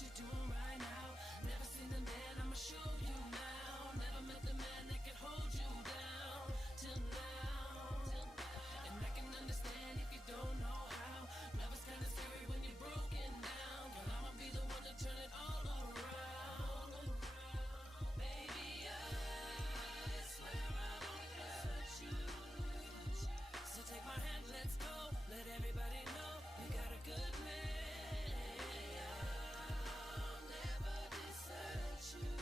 what you're doing right now. Never seen a man, I'ma show you now. Never met the man that could hold you down till now. And I can understand if you don't know how. Love is kinda scary when you're broken down. Girl, I'ma be the one to turn it all around. Baby, I swear I won't hurt you. So take my hand, let's go. Let everybody know you got a good man. I'll never desert you.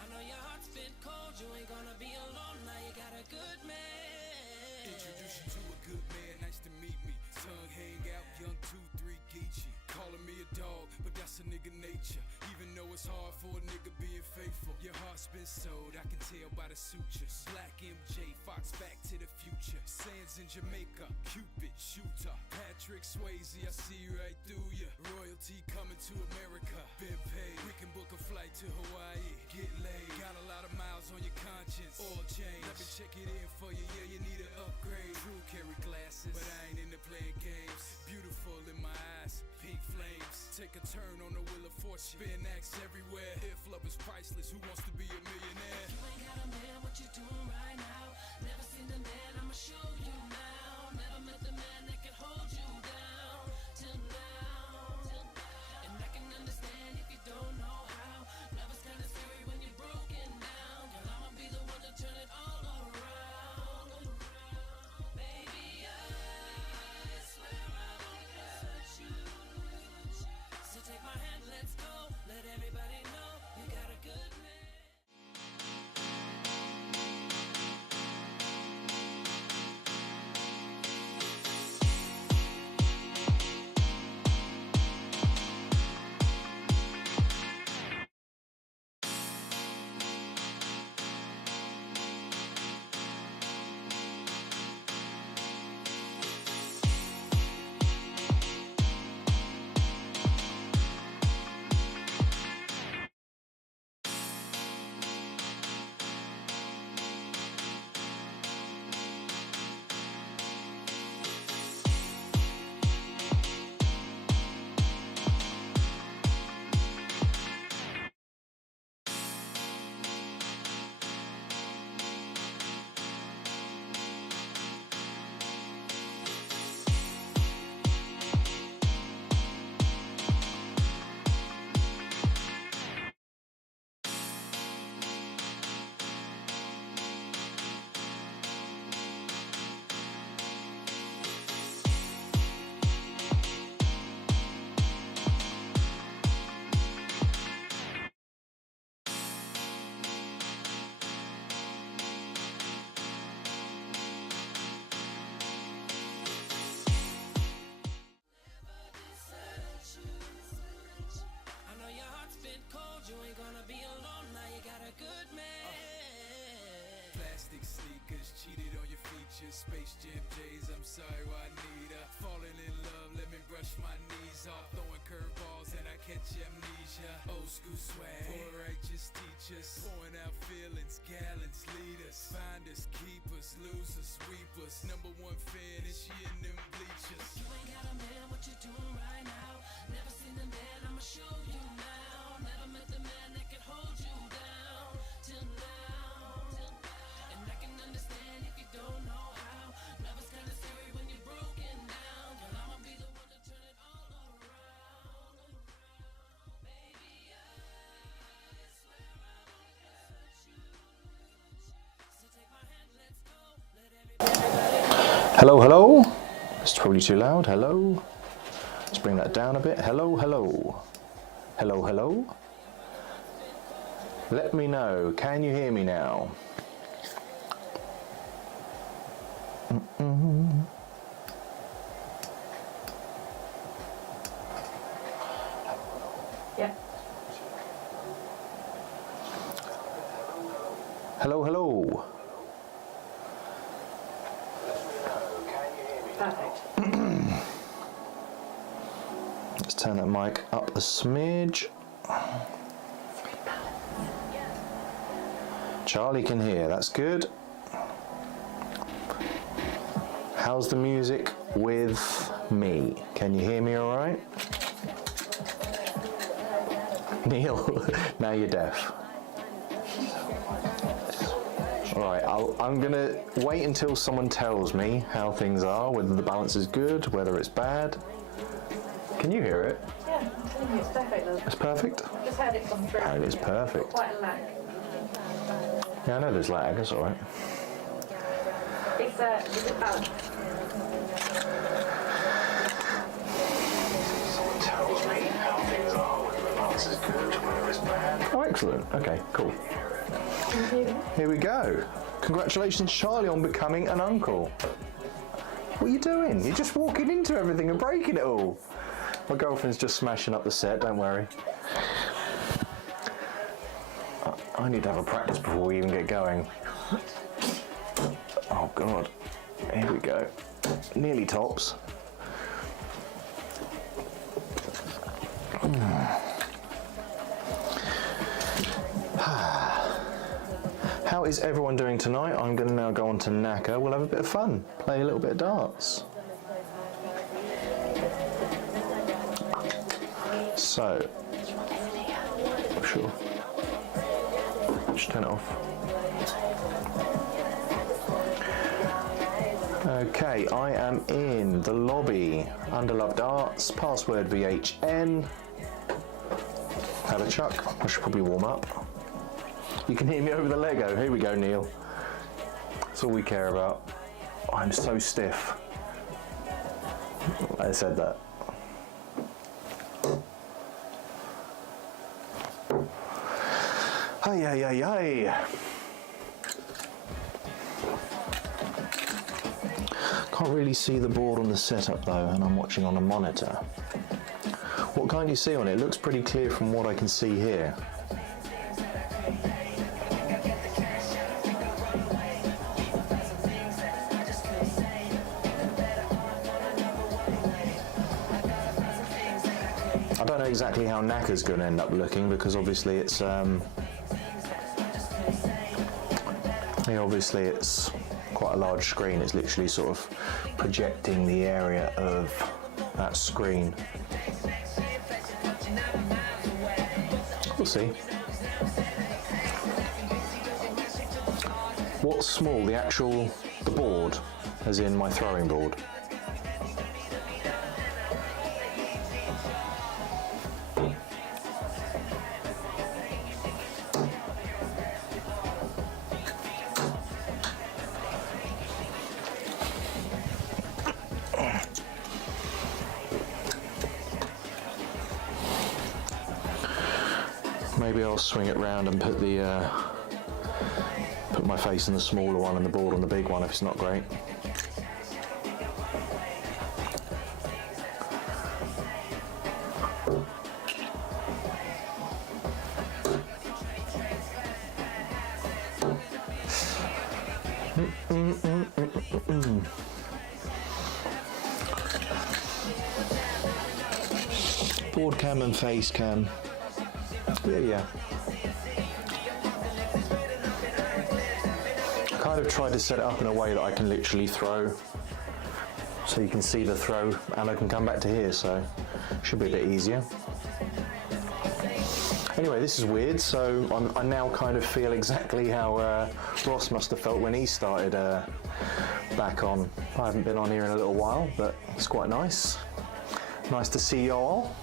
I know your heart's been cold, you ain't gonna be alone. Now you got a good man. Introduce you to a good man, nice to meet me. Tongue hang out, young 2-3 Geechee. Calling me a dog, but that's a nigga nature. Even though it's hard for a nigga being faithful. Your heart's been sold, I can tell by the sutures. Black MJ, Fox, Back to the Future. Sands in Jamaica, Cupid, shooter. Patrick Swayze, I see right through ya. Royalty coming to America, been paid. We can book a flight to Hawaii, get laid. Got a lot of miles on your conscience, oil change. Let me check it in for you, yeah, you need an upgrade. True carry glasses, but I ain't into playing games. Beautiful in my eyes, pink flames. Take a turn on the wheel of fortune. Spin acts everywhere. If love is priceless, who wants to be a millionaire? You ain't got a man, what you doing right now? Never seen the man, I'ma show you now. Never met the man that could hold you down till now. And I can understand if you don't know how. Love is kinda scary when you're broken down. Girl, I'ma be the one to turn it all around. Baby, I swear I won't hurt you. So take my hand, let's go. Let everybody know you got a good man. You ain't gonna be alone, now you got a good man. Plastic sneakers, cheated on your features. Space Jam J's, I'm sorry, I need her. Falling in love, let me brush my knees off. Throwing curveballs and I catch amnesia. Old school swag, poor righteous teachers. Pouring out feelings, gallants, leaders. Finders, keepers, losers, sweepers. Number one fan and she in them bleachers. You ain't got a man, what you doing right now? Never seen a man, I'ma show you now. Never met the man that could hold you down till now. And I can understand if you don't know how. Love is kinda scary when you're broken down. Girl, I'ma be the one to turn it all around. Baby, I swear I won't hurt you. So take my hand, let's go. Let everybody. Hello, hello. It's probably too loud. Hello. Let's bring that down a bit. Hello, hello. Hello, hello. Let me know. Can you hear me now? Yeah. Hello, hello. Perfect. Let's turn that mic up a smidge. Charlie can hear, that's good. How's the music with me? Can you hear me all right? Neil, now you're deaf. Alright, I'm gonna wait until someone tells me how things are, whether the balance is good, whether it's bad. Can you hear it? Yeah, it's perfect though. It's perfect? I've just heard it come through. Apparently it's perfect. Quite a lag. Yeah, I know there's lag, that's alright. Is it balanced? Someone tells me how things are, whether the balance is good, whether it's bad. Oh, excellent. Okay, cool. Here we go. Congratulations, Charlie, on becoming an uncle. What are you doing? You're just walking into everything and breaking it all. My girlfriend's just smashing up the set, don't worry. I need to have a practice before we even get going. Oh God, here we go. Nearly tops. How is everyone doing tonight? I'm going to now go on to Nakka. We'll have a bit of fun, play a little bit of darts. So, sure. Just turn it off. Okay, I am in the lobby under LoveDarts, password VHN. Have a chuck. I should probably warm up. You can hear me over the Lego. Here we go, Neil. That's all we care about. I'm so stiff. I said that. Hey, hey, hey, hey. Can't really see the board on the setup though, and I'm watching on a monitor. What can you see on it? It looks pretty clear from what I can see here. I don't know exactly how Nakka's going to end up looking because obviously it's quite a large screen. It's literally sort of projecting the area of that screen. We'll see. What's small? The board, as in my throwing board. Maybe I'll swing it round and put my face in the smaller one and the board on the big one if it's not great. Board cam and face cam. Yeah. I kind of tried to set it up in a way that I can literally throw, so you can see the throw and I can come back to here, so should be a bit easier. Anyway, this is weird, so I now kind of feel exactly how Ross must have felt when he started back on. I haven't been on here in a little while, but it's quite nice. Nice to see you all.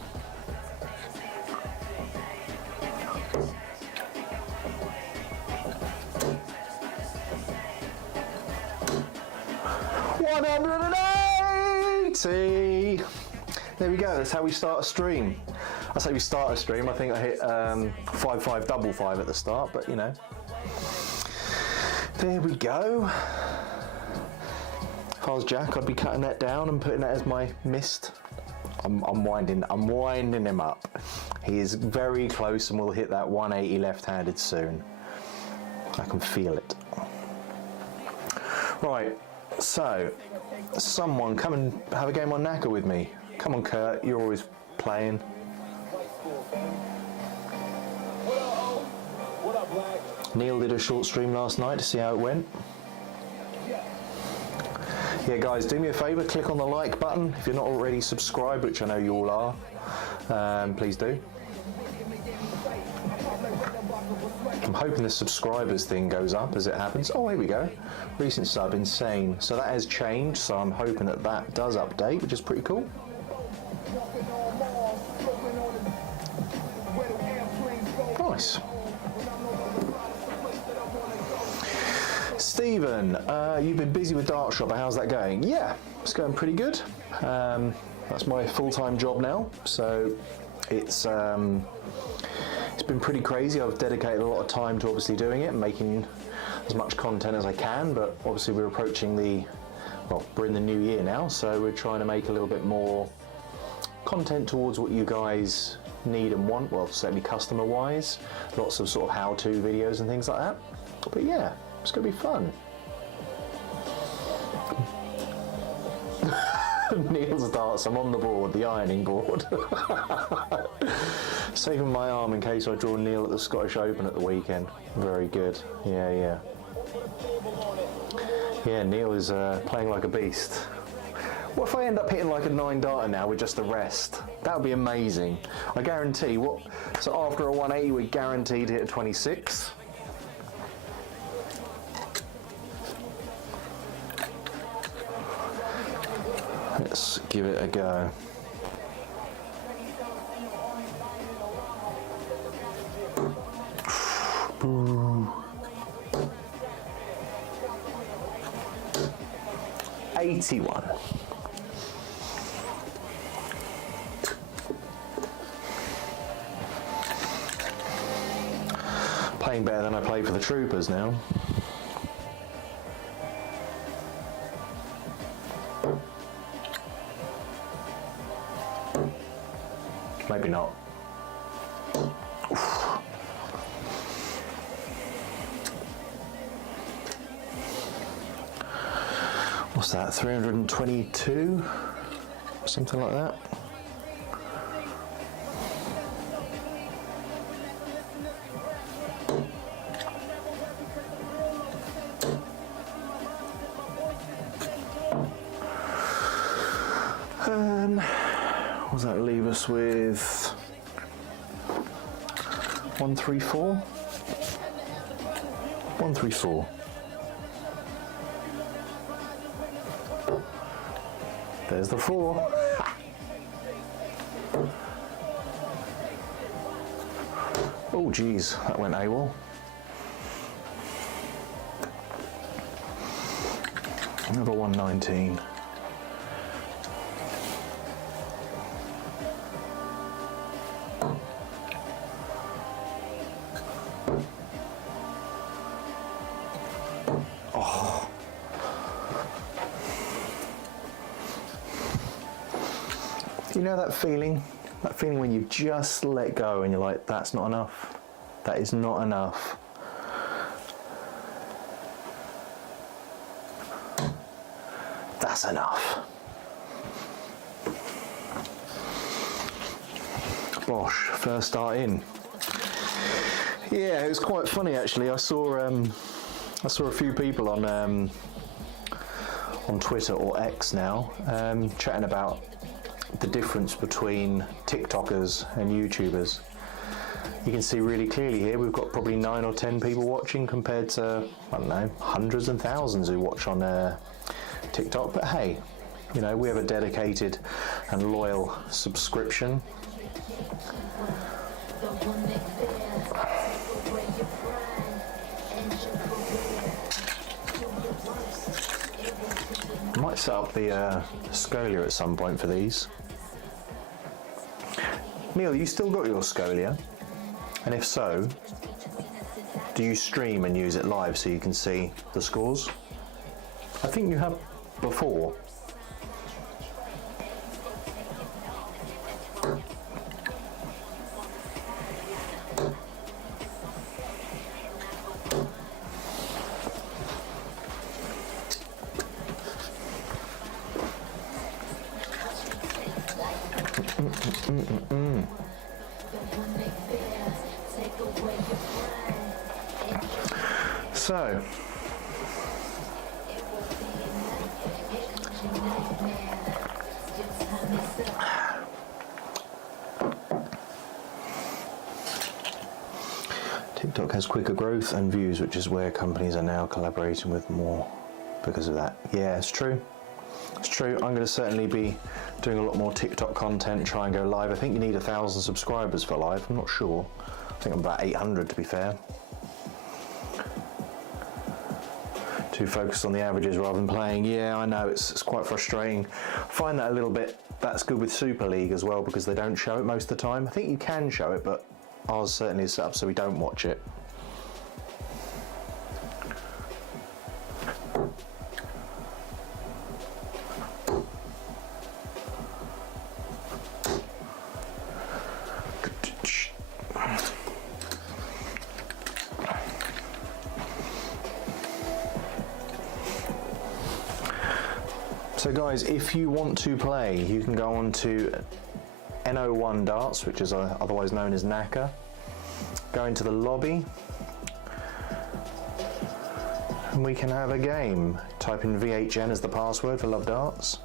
There we go, that's how we start a stream. I say we start a stream, I think I hit 5555 at the start, but you know. There we go. If I was Jack, I'd be cutting that down and putting that as my mist. I'm winding him up. He is very close and will hit that 180 left-handed soon. I can feel it. Right, so someone come and have a game on Nakka with me. Come on, Kurt, you're always playing. Neil did a short stream last night to see how it went. Yeah, guys, do me a favour, click on the like button if you're not already subscribed, which I know you all are. Please do. hoping the subscribers thing goes up as it happens. Oh, here we go. Recent sub, insane. So that has changed, so I'm hoping that that does update, which is pretty cool. Nice. Stephen, you've been busy with Dart Shop, how's that going? Yeah, it's going pretty good. That's my full-time job now, so it's been pretty crazy. I've dedicated a lot of time to obviously doing it and making as much content as I can, but obviously we're approaching we're in the new year now, so we're trying to make a little bit more content towards what you guys need and want, well, certainly customer-wise. Lots of sort of how-to videos and things like that. But yeah, it's going to be fun. Neil's darts, I'm on the board, the ironing board. Saving my arm in case I draw Neil at the Scottish Open at the weekend. Very good. Yeah. Yeah, Neil is playing like a beast. What if I end up hitting like a 9-darter now with just the rest? That would be amazing. I guarantee so after a 180 we're guaranteed to hit a 26. Let's give it a go. Ooh. 81. Playing better than I play for the Troopers now. Maybe not. What's that, 322? Something like that. What does that leave us with? 134? 134. There's the 4. Oh geez, that went AWOL. Another 119. You know that feeling? That feeling when you just let go and you're like, that's not enough. That is not enough. That's enough. Bosh, first start in. Yeah, it was quite funny actually. I saw a few people on Twitter or X now chatting about the difference between TikTokers and YouTubers. You can see really clearly here we've got probably 9 or 10 people watching compared to, I don't know, hundreds and thousands who watch on TikTok. But hey, you know, we have a dedicated and loyal subscription. I might set up the Scolia at some point for these. Neil, you still got your Scolia? And if so, do you stream and use it live so you can see the scores? I think you have before. So, TikTok has quicker growth and views, which is where companies are now collaborating with more because of that. Yeah, it's true. It's true. I'm going to certainly be doing a lot more TikTok content, try and go live. I think you need 1,000 subscribers for live. I'm not sure. I think I'm about 800 to be fair. Too focused on the averages rather than playing. Yeah, I know, it's quite frustrating. I find that a little bit, that's good with Super League as well because they don't show it most of the time. I think you can show it, but ours certainly is set up so we don't watch it. So guys, if you want to play, you can go on to LoveDarts, which is otherwise known as Nakka. Go into the lobby, and we can have a game. Type in VHN as the password for LoveDarts.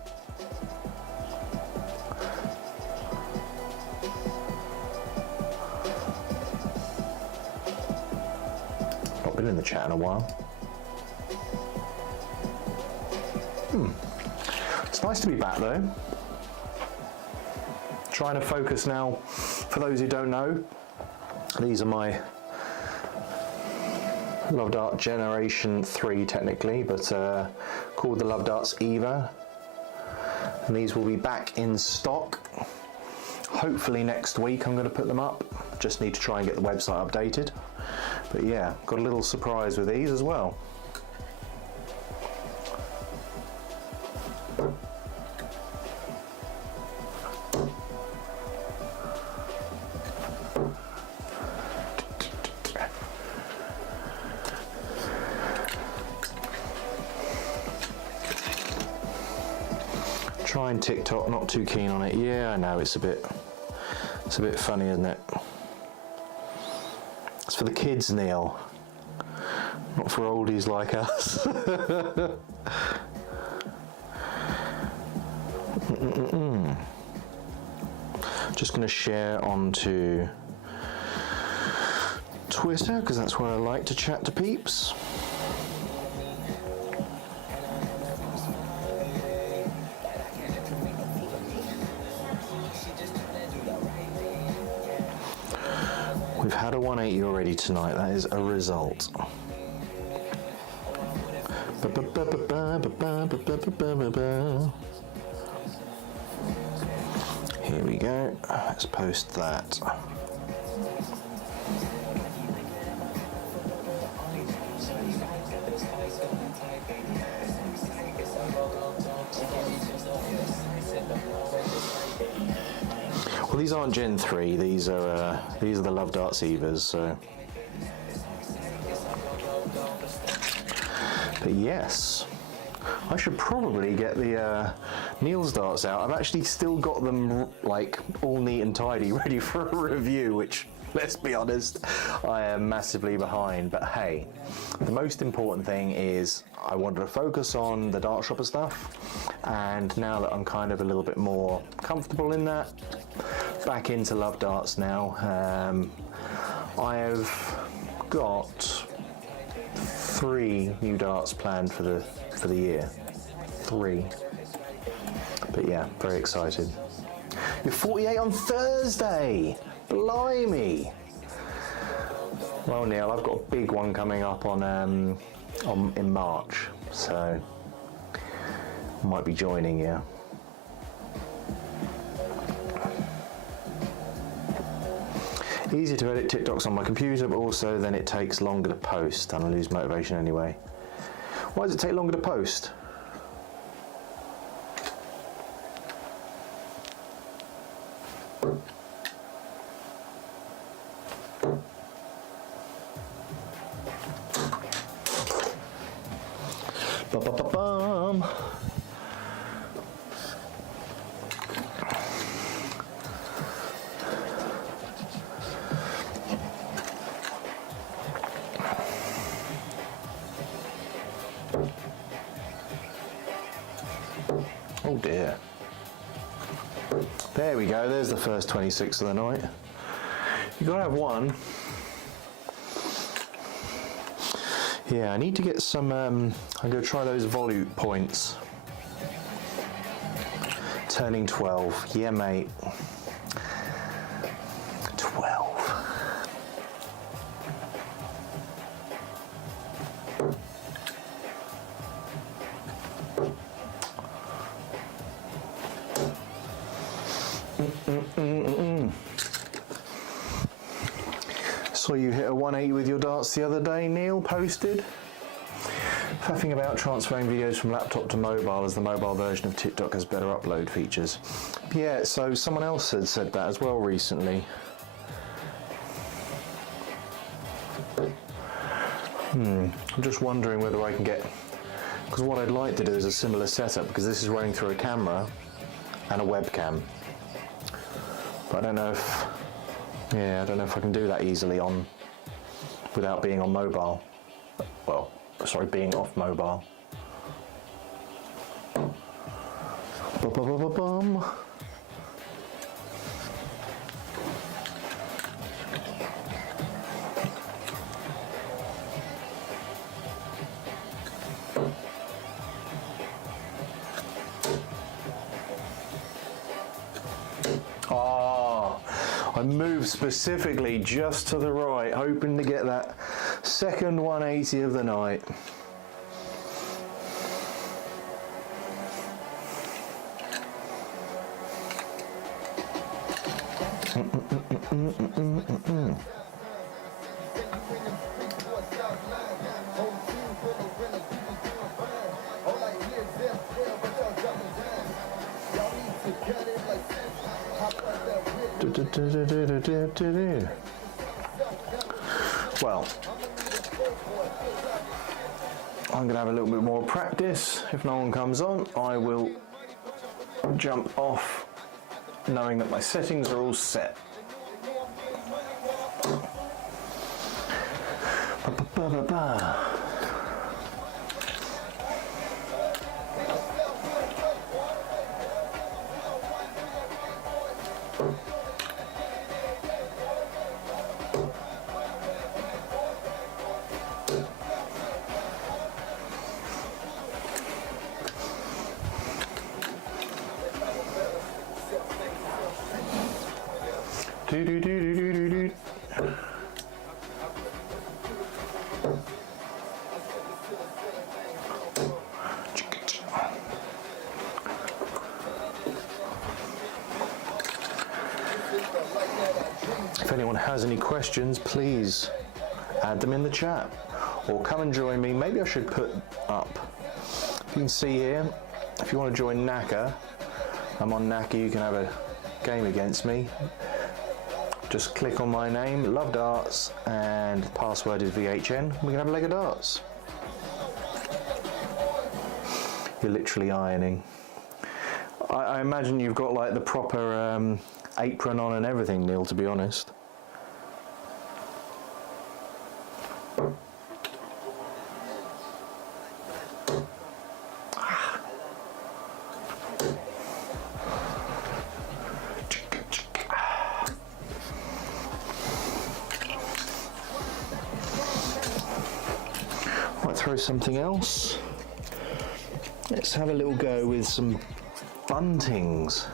Not been in the chat in a while. It's nice to be back though. Trying to focus now, for those who don't know, these are my LoveDart Generation 3 technically, but called the LoveDarts Eva. And these will be back in stock. Hopefully next week I'm going to put them up. Just need to try and get the website updated. But yeah, got a little surprise with these as well. Trying TikTok, not too keen on it. Yeah, I know, it's a bit funny, isn't it? It's for the kids, Neil, not for oldies like us. Just going to share onto Twitter because that's where I like to chat to peeps. We've had a 180 already tonight. That is a result. Here we go. Let's post that. Well, these aren't Gen 3. These are the LoveDarts Evas. So, but yes, I should probably get the Neil's darts out. I've actually still got them like all neat and tidy, ready for a review. Which, let's be honest, I am massively behind. But hey, the most important thing is I wanted to focus on the dart shopper stuff, and now that I'm kind of a little bit more comfortable in that, back into LoveDarts now. I have got 3 new darts planned for the year. 3. But yeah, very excited. You're 48 on Thursday! Blimey! Well, Neil, I've got a big one coming up in March, so I might be joining you. Easier to edit TikToks on my computer, but also then it takes longer to post and I lose motivation anyway. Why does it take longer to post? Ba-ba-ba-bum. Oh dear. There we go, there's the first 26 of the night. You've got to have one. Yeah, I need to get some, I'm going to try those volute points. Turning 12, yeah mate. 12. Saw you hit a 180 with your darts the other day, Neil posted. Faffing about transferring videos from laptop to mobile as the mobile version of TikTok has better upload features. Yeah, so someone else had said that as well recently. I'm just wondering whether I can get, because what I'd like to do is a similar setup, because this is running through a camera and a webcam. But I don't know if, I don't know if I can do that easily on, without being on mobile. Well, sorry, being off mobile. Ba-ba-ba-ba-bum. I moved specifically just to the right, hoping to get that second 180 of the night. Well, I'm going to have a little bit more practice. If no one comes on, I will jump off knowing that my settings are all set. Ba-ba-ba-ba-ba. Do-do-do-do-do-do-do. If anyone has any questions, please add them in the chat or come and join me. Maybe I should put up, you can see here, if you want to join Nakka, I'm on Nakka, you can have a game against me. Just click on my name, LoveDarts, and the password is VHN. We can have a leg of darts. You're literally ironing. I imagine you've got like the proper apron on and everything, Neil, to be honest. Throw something else. Let's have a little go with some buntings.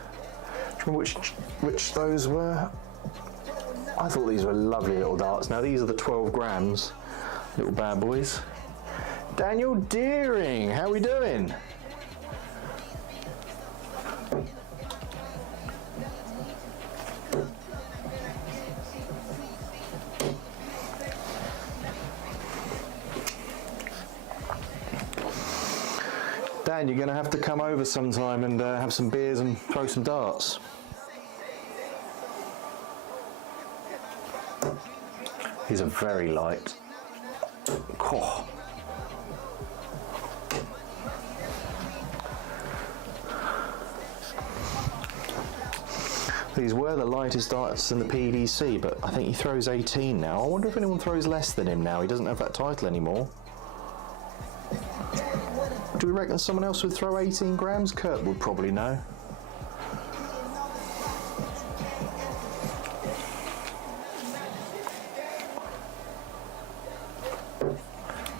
Do you remember which those were? I thought these were lovely little darts. Now these are the 12 grams, little bad boys. Daniel Deering, how we doing? Dan, you're going to have to come over sometime and have some beers and throw some darts. These are very light. Oh. These were the lightest darts in the PDC, but I think he throws 18 now. I wonder if anyone throws less than him now. He doesn't have that title anymore. Do we reckon someone else would throw 18 grams? Kurt would probably know.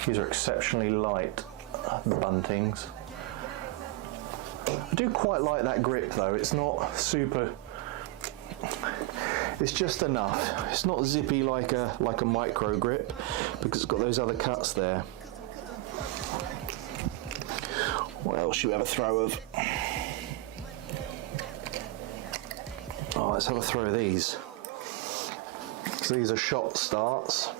These are exceptionally light buntings. I do quite like that grip though, it's not super, it's just enough. It's not zippy like a micro grip because it's got those other cuts there. What else should we have a throw of? Oh, let's have a throw of these. So these are shot starts.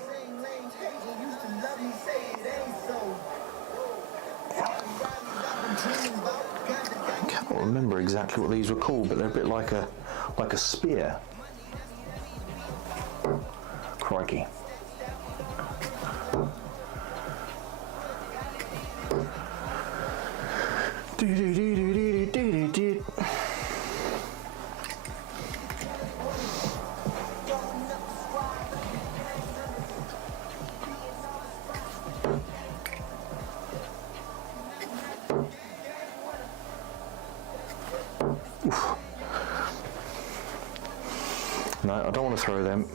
I can't remember exactly what these were called, but they're a bit like a spear. Crikey. Oof. No, I don't want to throw them.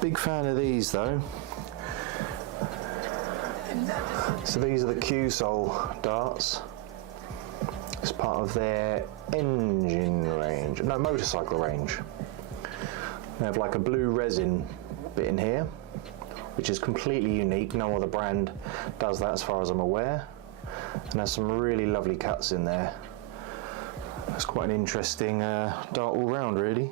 Big fan of these though. So these are the Q-Sol darts. It's part of their engine range, no, motorcycle range. They have like a blue resin bit in here, which is completely unique. No other brand does that as far as I'm aware. And there's some really lovely cuts in there. It's quite an interesting dart all round, really.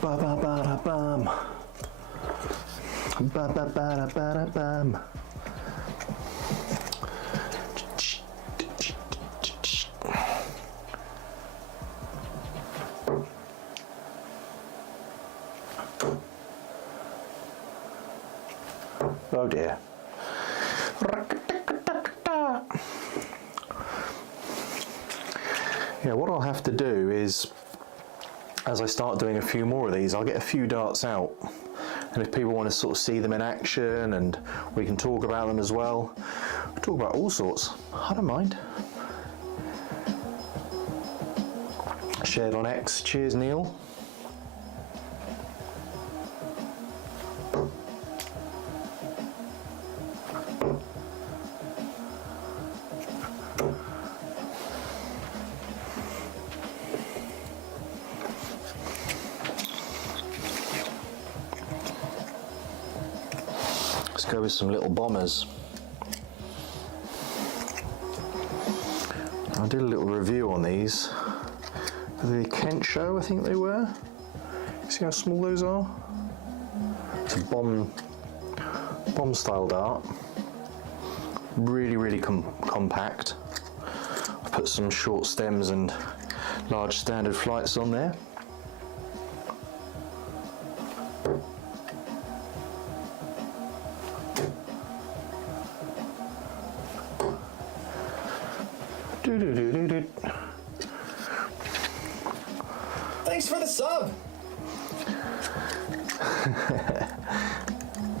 Ba ba ba da bum. Ba ba ba da ba da bum. Oh dear. Yeah, what I'll have to do is, as I start doing a few more of these, I'll get a few darts out, and if people want to sort of see them in action and we can talk about them as well, we'll talk about all sorts. I don't mind. Shared on X. Cheers, Neil. Let's go with some little bombers. I did a little review on these for the Kent show, I think they were. See how small those are? It's a bomb style dart. Really compact. I put some short stems and large standard flights on there. Thanks for the sub.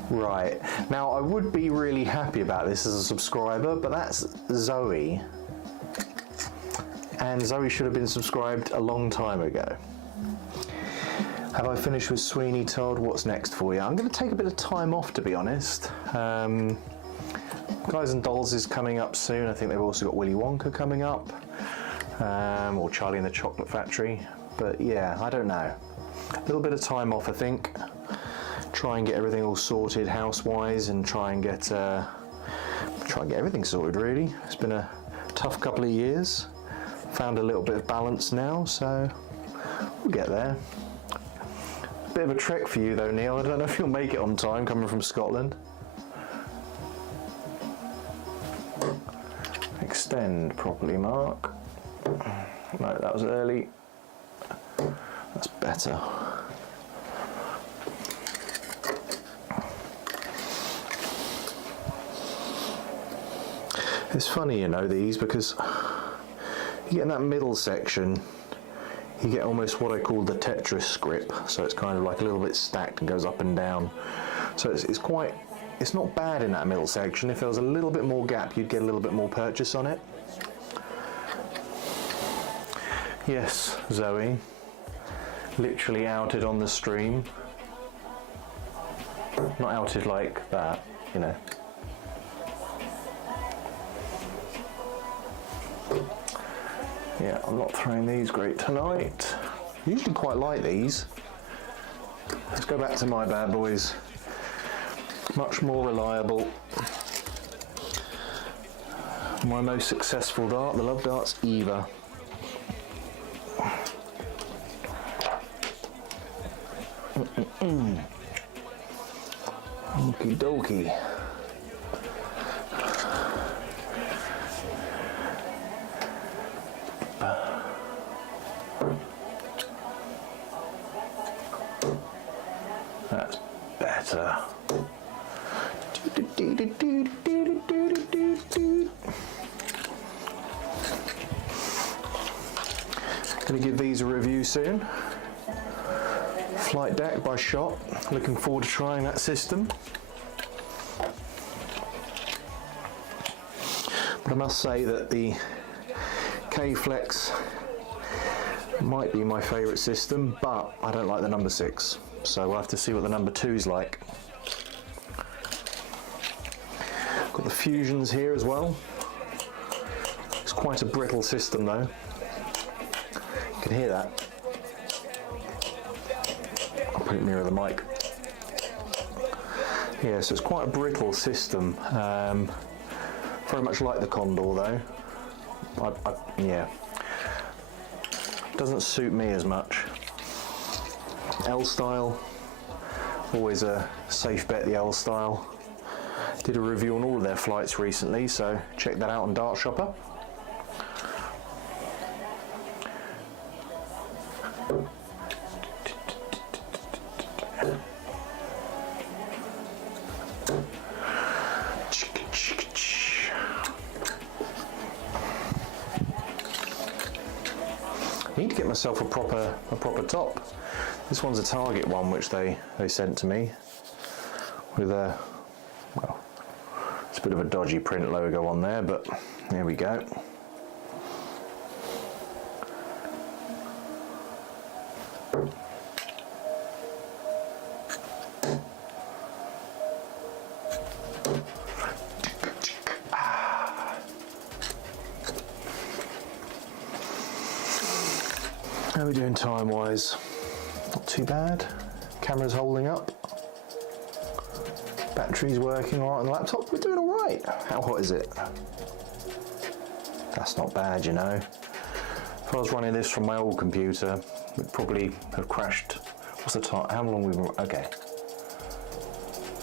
Right, now I would be really happy about this as a subscriber, but that's Zoe. And Zoe should have been subscribed a long time ago. Have I finished with Sweeney Todd? What's next for you? I'm going to take a bit of time off, to be honest. Guys and Dolls is coming up soon. I think they've also got Willy Wonka coming up, or Charlie and the Chocolate Factory. But yeah, I don't know. A little bit of time off, I think. Try and get everything all sorted house-wise, and try and get everything sorted. Really, it's been a tough couple of years. Found a little bit of balance now, so we'll get there. Bit of a trek for you though, Neil. I don't know if you'll make it on time coming from Scotland. Extend properly, Mark. No, that was early. That's better. It's funny, you know, these, because you get in that middle section, you get almost what I call the Tetris grip. So it's kind of like a little bit stacked and goes up and down. So it's not bad in that middle section. If there was a little bit more gap, you'd get a little bit more purchase on it. Yes, Zoe, literally outed on the stream. Not outed like that, you know. Yeah, I'm not throwing these great tonight. Usually quite like these. Let's go back to my bad boys. Much more reliable. My most successful dart, the LoveDarts Eva. Okie dokie. That's better. Gonna give these a review soon. Flight deck by Shot. Looking forward to trying that system. But I must say that the K-Flex might be my favourite system, but I don't like the number 6. So we'll have to see what the number 2 is like. Got the Fusions here as well. It's quite a brittle system though. You can hear that. I'll put it nearer the mic. Yeah, so it's quite a brittle system. Very much like the Condor though. Yeah. Doesn't suit me as much. L-style, always a safe bet, the L-style. Did a review on all of their flights recently, so check that out on Dart Shopper. I need to get myself a proper top. This one's a Target one, which they sent to me with a, well, it's a bit of a dodgy print logo on there, but there we go. How are we doing time-wise? Not too bad. Camera's holding up. Battery's working all right on the laptop. We're doing all right. How hot is it? That's not bad, you know. If I was running this from my old computer, it would probably have crashed. What's the time? How long we've been? Okay.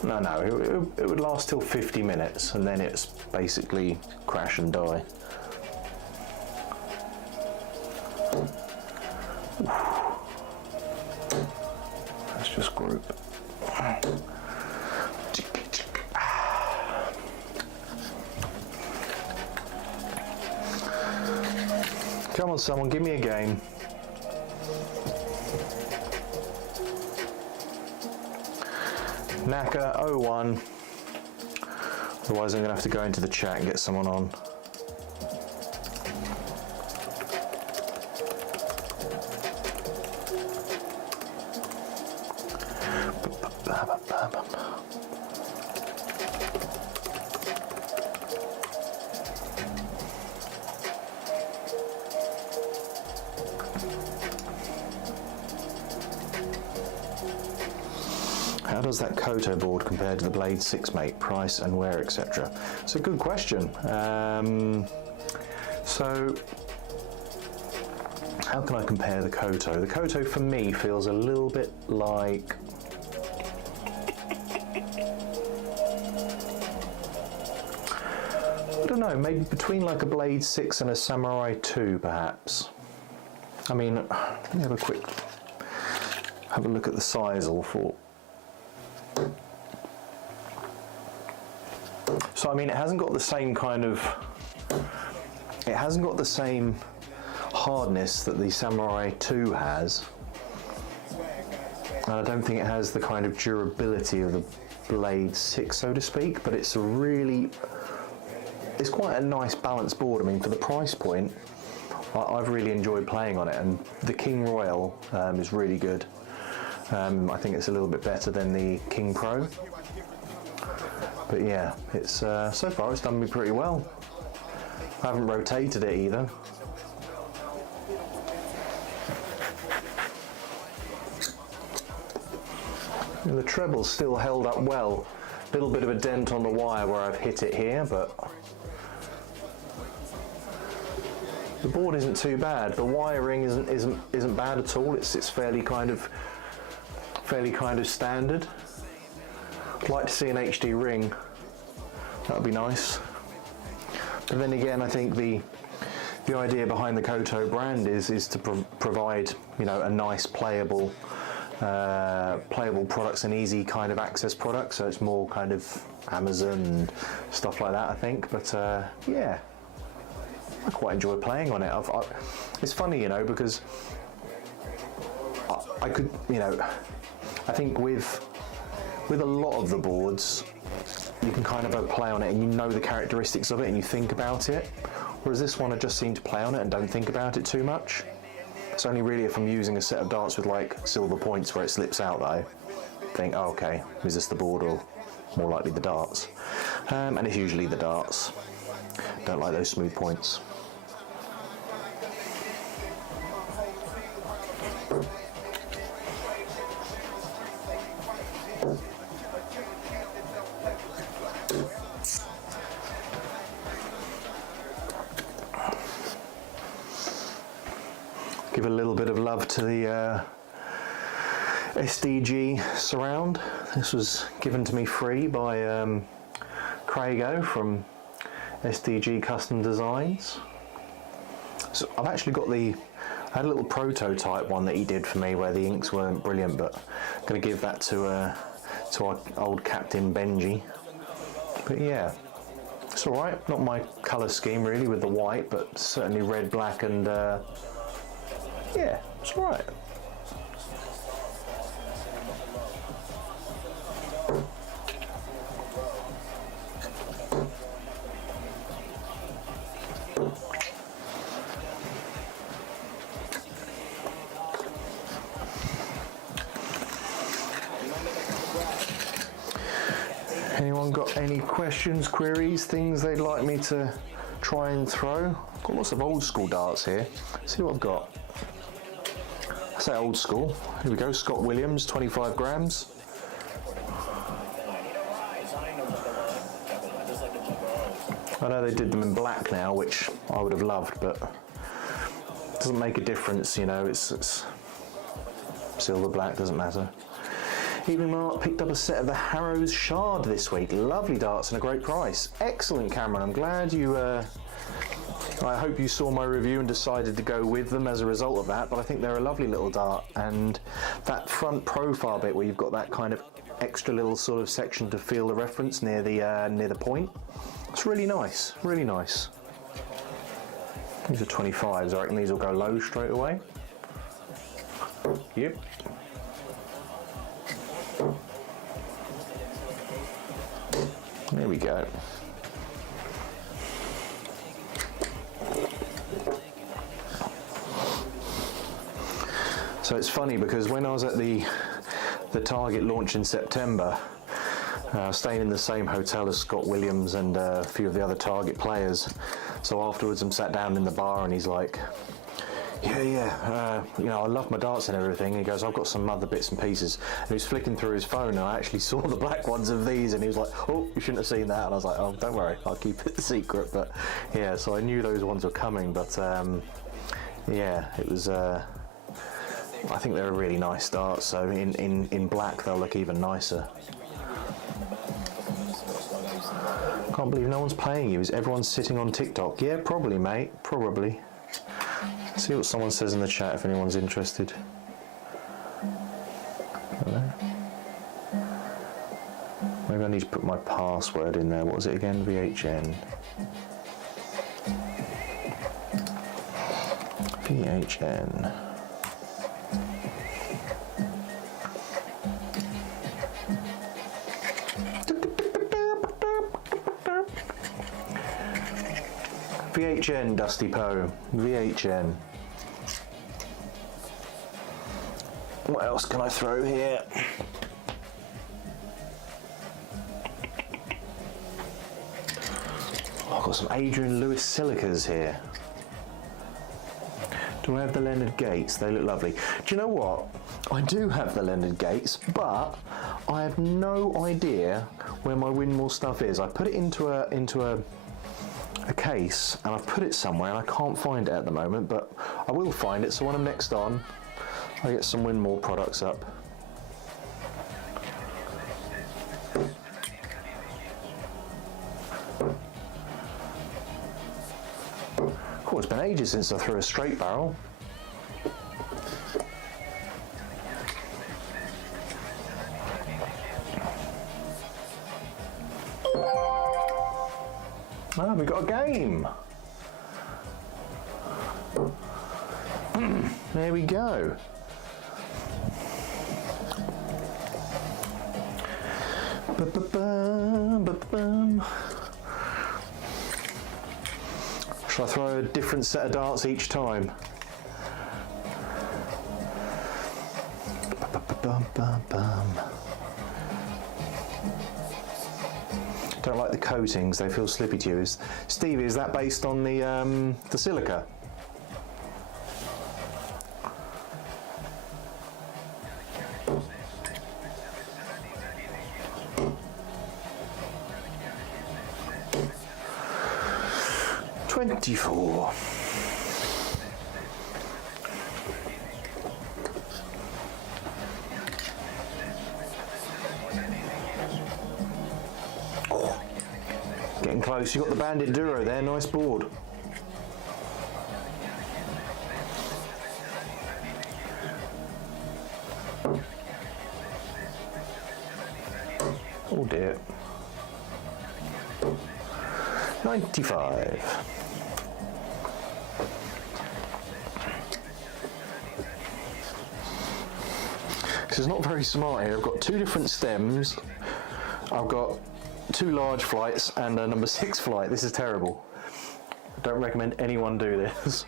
No, it would last till 50 minutes, and then it's basically crash and die. Let's just group. Come on, someone, give me a game. Nakka 01. Otherwise, I'm going to have to go into the chat and get someone on. How does that Koto board compare to the Blade 6 mate? Price and wear, etc. It's a good question. So, how can I compare the Koto? The Koto for me feels a little bit like I don't know, maybe between like a Blade 6 and a Samurai 2 perhaps. I mean, let me have a look at the sizeable for. So I mean, it hasn't got the same hardness that the Samurai 2 has. And I don't think it has the kind of durability of the Blade 6, so to speak, but it's it's quite a nice balanced board. I mean, for the price point, I've really enjoyed playing on it, and the King Royal is really good. I think it's a little bit better than the King Pro. But yeah, it's so far it's done me pretty well. I haven't rotated it either. And the treble's still held up well. A little bit of a dent on the wire where I've hit it here, but the board isn't too bad. The wiring isn't bad at all. It's fairly kind of standard. I'd like to see an HD ring. That would be nice. But then again, I think the idea behind the Koto brand is to provide, you know, a nice playable products and easy kind of access products. So it's more kind of Amazon and stuff like that, I think. But yeah, I quite enjoy playing on it. It's funny, you know, because I could, you know, I think with a lot of the boards, you can kind of play on it and you know the characteristics of it and you think about it. Whereas this one, I just seem to play on it and don't think about it too much. It's only really if I'm using a set of darts with like silver points where it slips out that I think, oh, okay, is this the board or more likely the darts? And it's usually the darts. Don't like those smooth points. Give a little bit of love to the SDG surround. This was given to me free by Craigo from SDG Custom Designs. So I've actually got I had a little prototype one that he did for me where the inks weren't brilliant, but I'm going to give that to our old Captain Benji. But yeah, it's alright. Not my colour scheme really with the white, but certainly red, black and yeah, it's alright. Anyone got any questions, queries, things they'd like me to try and throw? I've got lots of old school darts here. Let's see what I've got. I say old school. Here we go, Scott Williams, 25 grams. I know they did them in black now, which I would have loved, but it doesn't make a difference, you know, it's silver, black, doesn't matter. Even Mark picked up a set of the Harrows Shard this week. Lovely darts and a great price. Excellent, Cameron. I'm glad you I hope you saw my review and decided to go with them as a result of that, but I think they're a lovely little dart, and that front profile bit where you've got that kind of extra little sort of section to feel the reference near the point, it's really nice, really nice. These are 25s, I reckon these will go low straight away. Yep. There we go. So it's funny because when I was at the Target launch in September, staying in the same hotel as Scott Williams and a few of the other Target players. So afterwards I'm sat down in the bar and he's like, you know, I love my darts and everything. And he goes, I've got some other bits and pieces. And he was flicking through his phone and I actually saw the black ones of these and he was like, oh, you shouldn't have seen that. And I was like, oh, don't worry, I'll keep it secret. But yeah, so I knew those ones were coming, but yeah, it was, I think they're a really nice dart, so in black they'll look even nicer. Can't believe no one's playing you. Is everyone sitting on TikTok? Yeah, probably, mate, probably. See what someone says in the chat if anyone's interested. Hello? Maybe I need to put my password in there. What was it again? VHN. VHN. VHN, Dusty Poe. VHN. What else can I throw here? I've got some Adrian Lewis silicas here. Do I have the Leonard Gates? They look lovely. Do you know what? I do have the Leonard Gates, but I have no idea where my Winmore stuff is. I put it into a case and I've put it somewhere and I can't find it at the moment, but I will find it, so when I'm next on, I'll get some Winmore products up. Oh, it's been ages since I threw a straight barrel. Ah, we got a game. There we go. Shall I throw a different set of darts each time? Don't like the coatings, they feel slippy to use. Stevie, is that based on the silica? $24. Oh, getting close. You got the Bandit Duro there. Nice board. Oh dear. 95. This is not very smart here. I've got two different stems. I've got two large flights and a number 6 flight. This is terrible. I don't recommend anyone do this.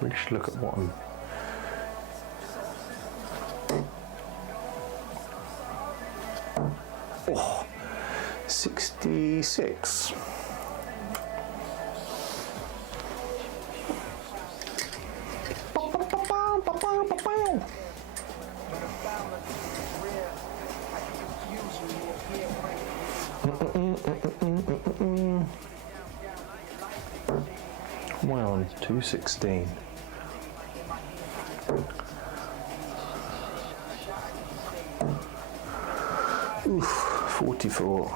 We just look at what I'm... Oh, 66. Well, 216. Oof, 44.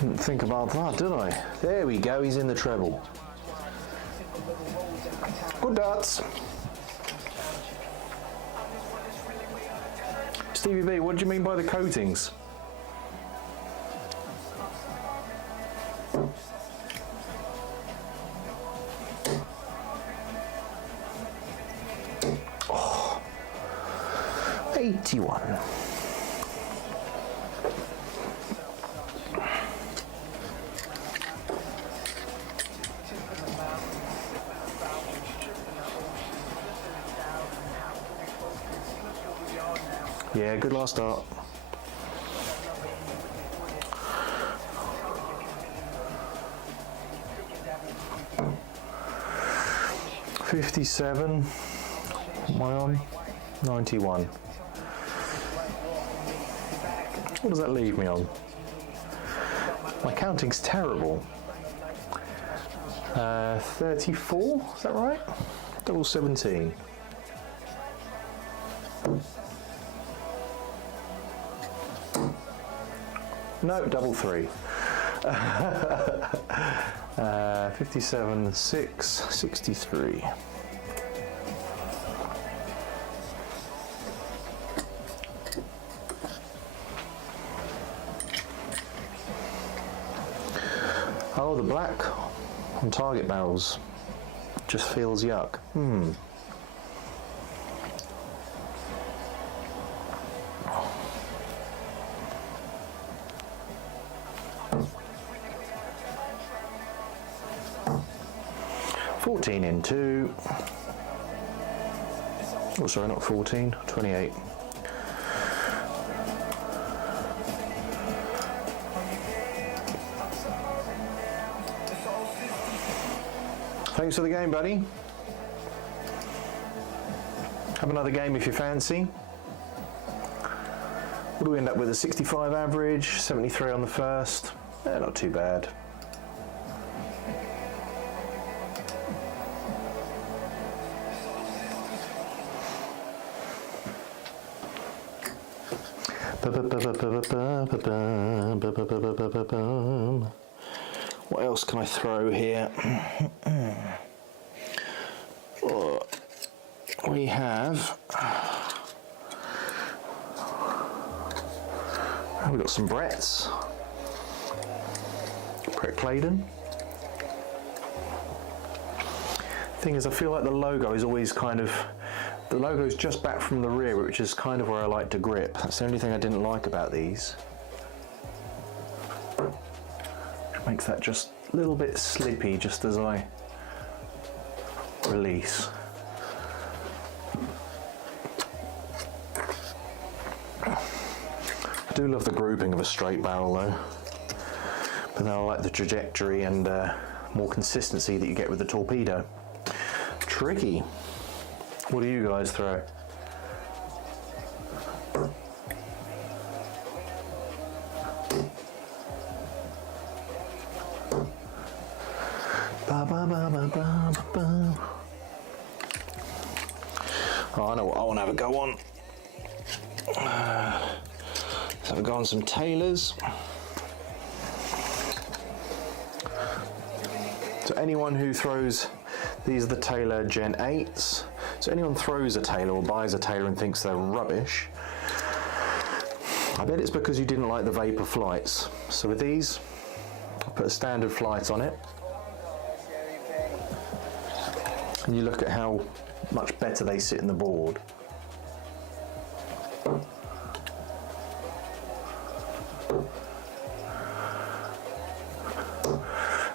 Didn't think about that, did I? There we go, he's in the treble. Good darts. Stevie B, what do you mean by the coatings? Oh, 81. Yeah, good last start. $57. Am I on? 91. What does that leave me on? My counting's terrible. 34, is that right? Double 17. No, double 3. 57, 6, 63. black on target barrels just feels yuck. 14 in 2. Oh, sorry, not 14, 28. Thanks for the game, buddy. Have another game if you fancy. What do we end up with? A 65 average, 73 on the first. Not too bad. What else can I throw here? We have... We've got some Bretts. Brett Claydon. Thing is, I feel like the logo is always kind of... The logo's just back from the rear, which is kind of where I like to grip. That's the only thing I didn't like about these. Which makes that just a little bit slippy just as I release. I do love the grouping of a straight barrel though. But then I like the trajectory and more consistency that you get with the torpedo. Tricky. What do you guys throw? Ba, ba, ba, ba, ba, ba. Oh, I know what I want to have a go on. Let's have a go on some Taylors. So anyone who throws, these are the Taylor Gen 8s. So anyone throws a Taylor or buys a Taylor and thinks they're rubbish, I bet it's because you didn't like the Vapor flights. So with these, I put a standard flight on it. And you look at how much better they sit in the board.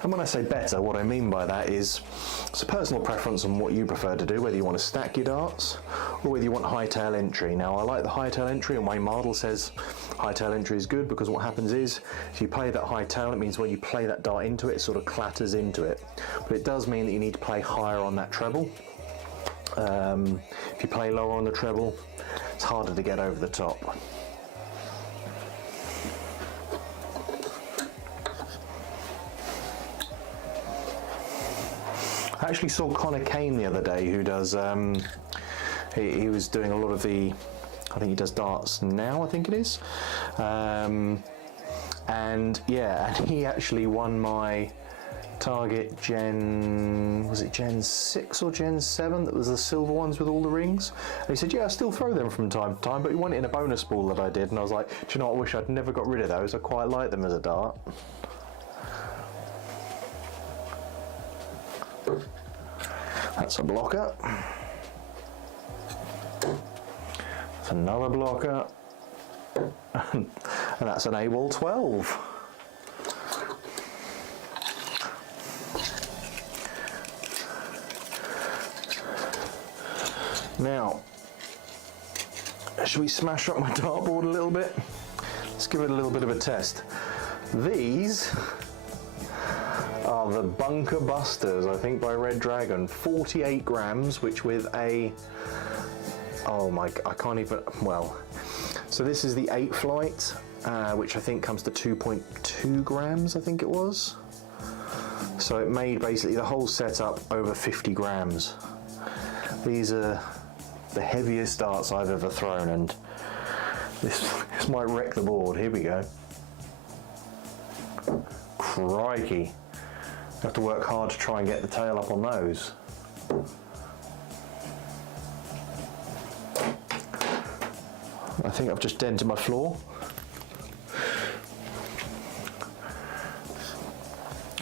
And when I say better, what I mean by that is it's a personal preference on what you prefer to do, whether you want to stack your darts or whether you want high tail entry. Now, I like the high tail entry, and Wayne Mardle says high tail entry is good because what happens is if you play that high tail, it means when you play that dart into it, it sort of clatters into it. But it does mean that you need to play higher on that treble. If you play lower on the treble, it's harder to get over the top. I actually saw Connor Kane the other day, who does, he was doing a lot of the, I think he does darts now, I think it is. And yeah, and he actually won my Target Gen, was it Gen 6 or Gen 7? That was the silver ones with all the rings. And he said, yeah, I still throw them from time to time, but he won it in a bonus ball that I did. And I was like, do you know what, I wish I'd never got rid of those. I quite like them as a dart. That's a blocker. That's another blocker. And that's an A-Wall 12. Now, should we smash up my dartboard a little bit? Let's give it a little bit of a test. These are the Bunker Busters, I think, by Red Dragon. 48 grams, which with a, oh my, I can't even, well, so this is the 8 flight, which I think comes to 2.2 grams, I think it was. So it made basically the whole setup over 50 grams. These are the heaviest darts I've ever thrown, and this might wreck the board. Here we go. Crikey. I have to work hard to try and get the tail up on those. I think I've just dented my floor.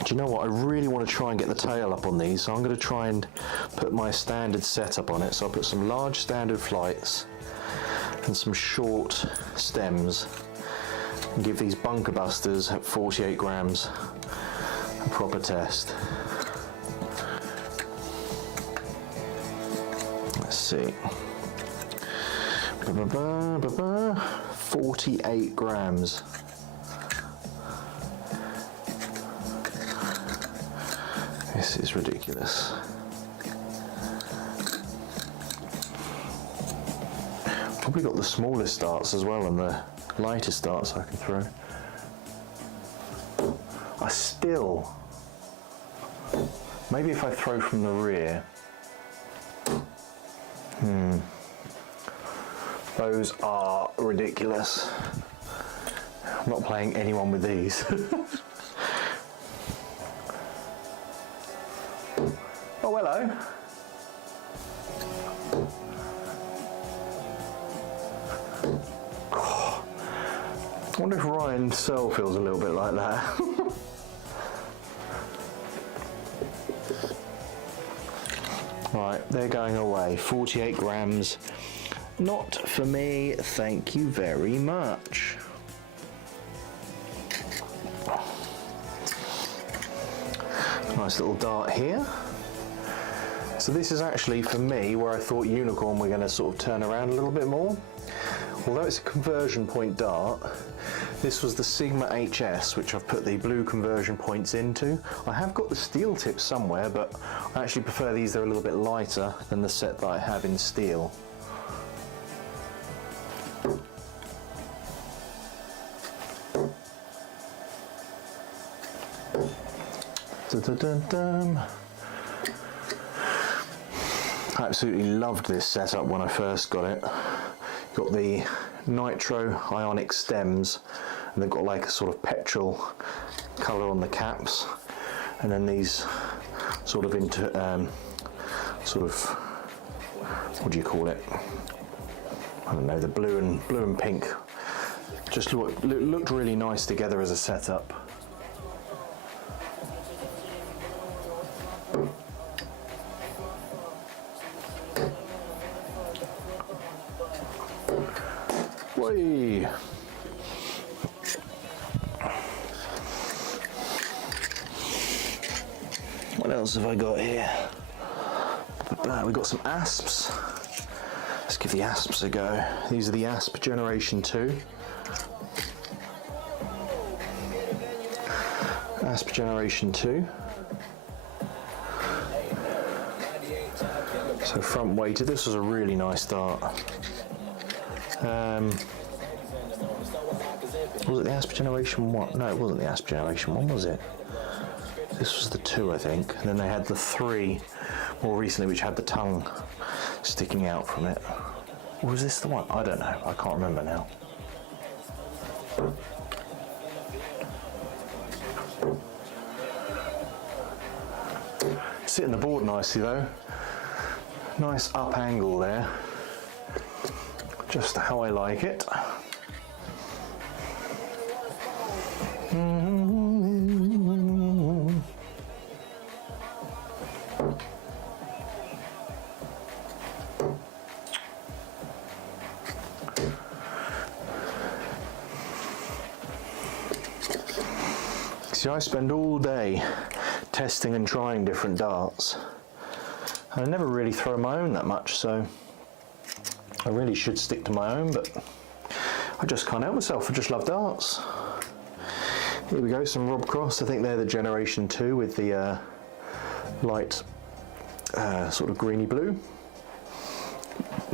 Do you know what? I really want to try and get the tail up on these, so I'm going to try and put my standard setup on it. So I'll put some large standard flights and some short stems and give these bunker busters at 48 grams a proper test. Let's see. 48 grams. This is ridiculous. Probably got the smallest darts as well and the lightest darts I can throw. I still, maybe if I throw from the rear, those are ridiculous. I'm not playing anyone with these. Oh, hello. Oh, I wonder if Ryan Searle feels a little bit like that. Right, they're going away. 48 grams. Not for me, thank you very much. Nice little dart here. So this is actually, for me, where I thought unicorn were going to sort of turn around a little bit more. Although it's a conversion point dart, this was the Sigma HS, which I've put the blue conversion points into. I have got the steel tips somewhere, but I actually prefer these. They're a little bit lighter than the set that I have in steel. Dun-dun-dun-dun. I absolutely loved this setup when I first got it. Got the nitro ionic stems, and they've got like a sort of petrol colour on the caps, and then these sort of what do you call it? I don't know, the blue and pink. Just looked really nice together as a setup. Whee! What else have I got here? We've got some asps. Let's give the asps a go. These are the asp generation 2. Asp generation 2. So front weighted. This was a really nice dart. Was it the Asp Generation 1? No, it wasn't the Asp Generation 1, was it? This was the 2, I think. And then they had the 3 more recently, which had the tongue sticking out from it. Or was this the one? I don't know. I can't remember now. Sitting the board nicely though. Nice up angle there. Just how I like it. See, I spend all day testing and trying different darts, and I never really throw my own that much, so I really should stick to my own, but I just can't help myself. I just love darts. Here we go, some Rob Cross. I think they're the Generation 2 with the light sort of greeny blue.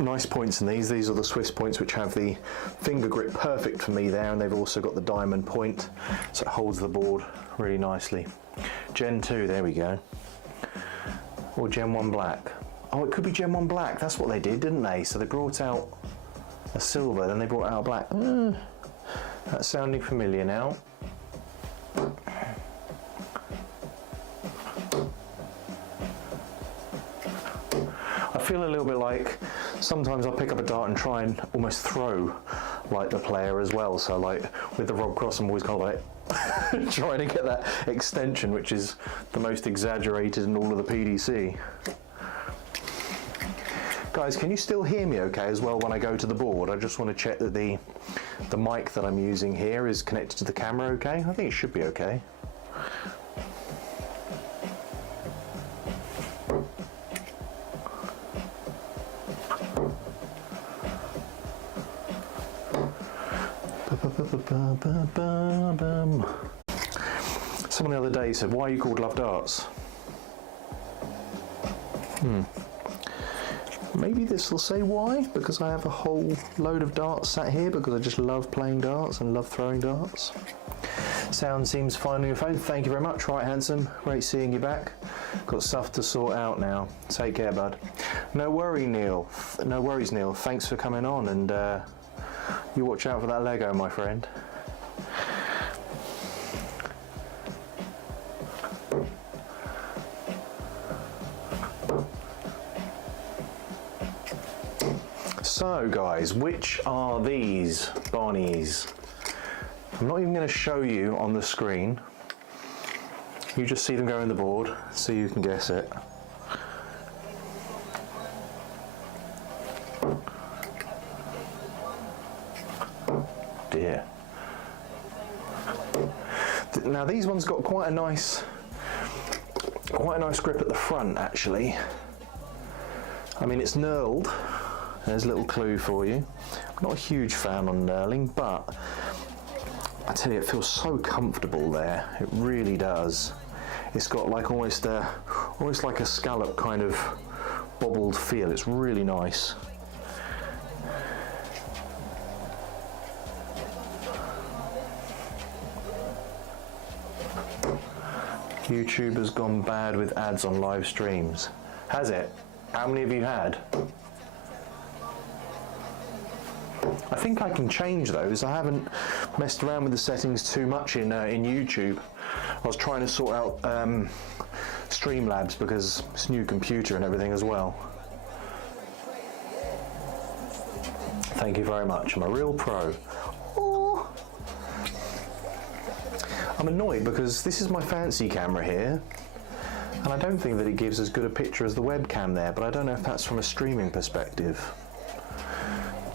Nice points in these. These are the Swiss points, which have the finger grip perfect for me there, and they've also got the diamond point, so it holds the board really nicely. Gen 2, there we go. Or Gen 1 black. Oh, it could be Gen 1 black. That's what they did, didn't they? So they brought out a silver, then they brought out a black. That's sounding familiar now. I feel a little bit like sometimes I'll pick up a dart and try and almost throw like the player as well. So like with the Rob Cross, I'm always kind of like trying to get that extension, which is the most exaggerated in all of the PDC. Guys, can you still hear me okay as well when I go to the board? I just want to check that the mic that I'm using here is connected to the camera okay. I think it should be okay. Someone the other day said, why are you called LoveDarts? Maybe this will say why, because I have a whole load of darts sat here because I just love playing darts and love throwing darts. Sound seems fine on your phone. Thank you very much. Right, handsome. Great seeing you back. Got stuff to sort out now. Take care, bud. No worries, Neil. No worries, Neil. Thanks for coming on, and you watch out for that Lego, my friend. So guys, which are these Barneys? I'm not even going to show you on the screen. You just see them go in the board so you can guess it. Dear. Now these ones got quite a nice grip at the front actually. I mean, it's knurled. There's a little clue for you. I'm not a huge fan on knurling, but I tell you, it feels so comfortable there. It really does. It's got like almost like a scallop kind of bobbled feel. It's really nice. YouTube has gone bad with ads on live streams. Has it? How many have you had? I think I can change those. I haven't messed around with the settings too much in YouTube. I was trying to sort out Streamlabs because it's a new computer and everything as well. Thank you very much. I'm a real pro. Oh. I'm annoyed because this is my fancy camera here, and I don't think that it gives as good a picture as the webcam there, but I don't know if that's from a streaming perspective.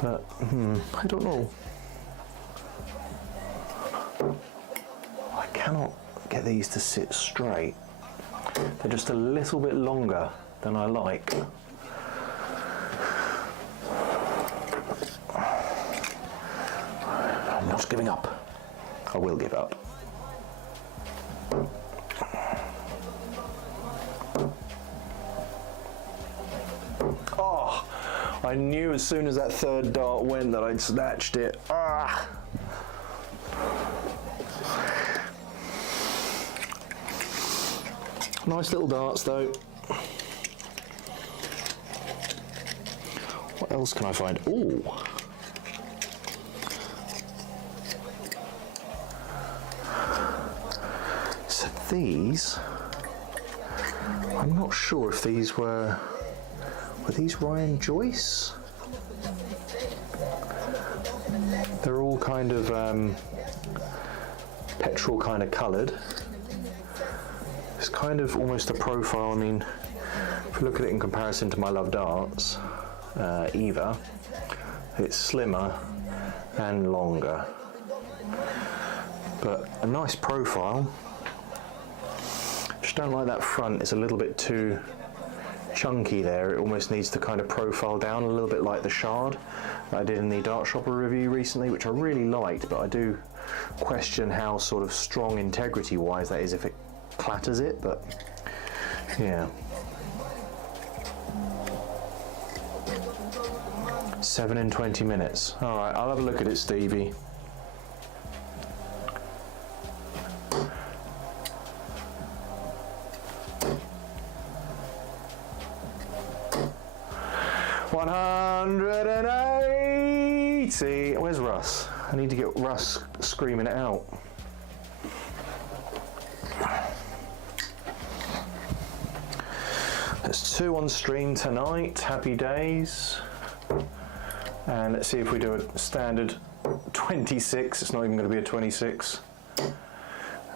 But, I don't know. I cannot get these to sit straight. They're just a little bit longer than I like. I'm not giving up. I will give up. Oh! I knew as soon as that third dart went that I'd snatched it. Ah! Nice little darts though. What else can I find? Ooh! So these, I'm not sure if these were these Ryan Joyce? They're all kind of petrol kind of coloured. It's kind of almost a profile. I mean, if you look at it in comparison to my LoveDarts, Eva, it's slimmer and longer. But a nice profile. Just don't like that front. It's a little bit too chunky there. It almost needs to kind of profile down a little bit like the Shard that I did in the Dart Shopper review recently, which I really liked, but I do question how sort of strong integrity wise that is if it clatters it, but yeah. 7 in 20 minutes. All right, I'll have a look at it, Stevie. $180. Where's Russ? I need to get Russ screaming it out. There's 2 on stream tonight. Happy days. And let's see if we do a standard 26. It's not even going to be a 26.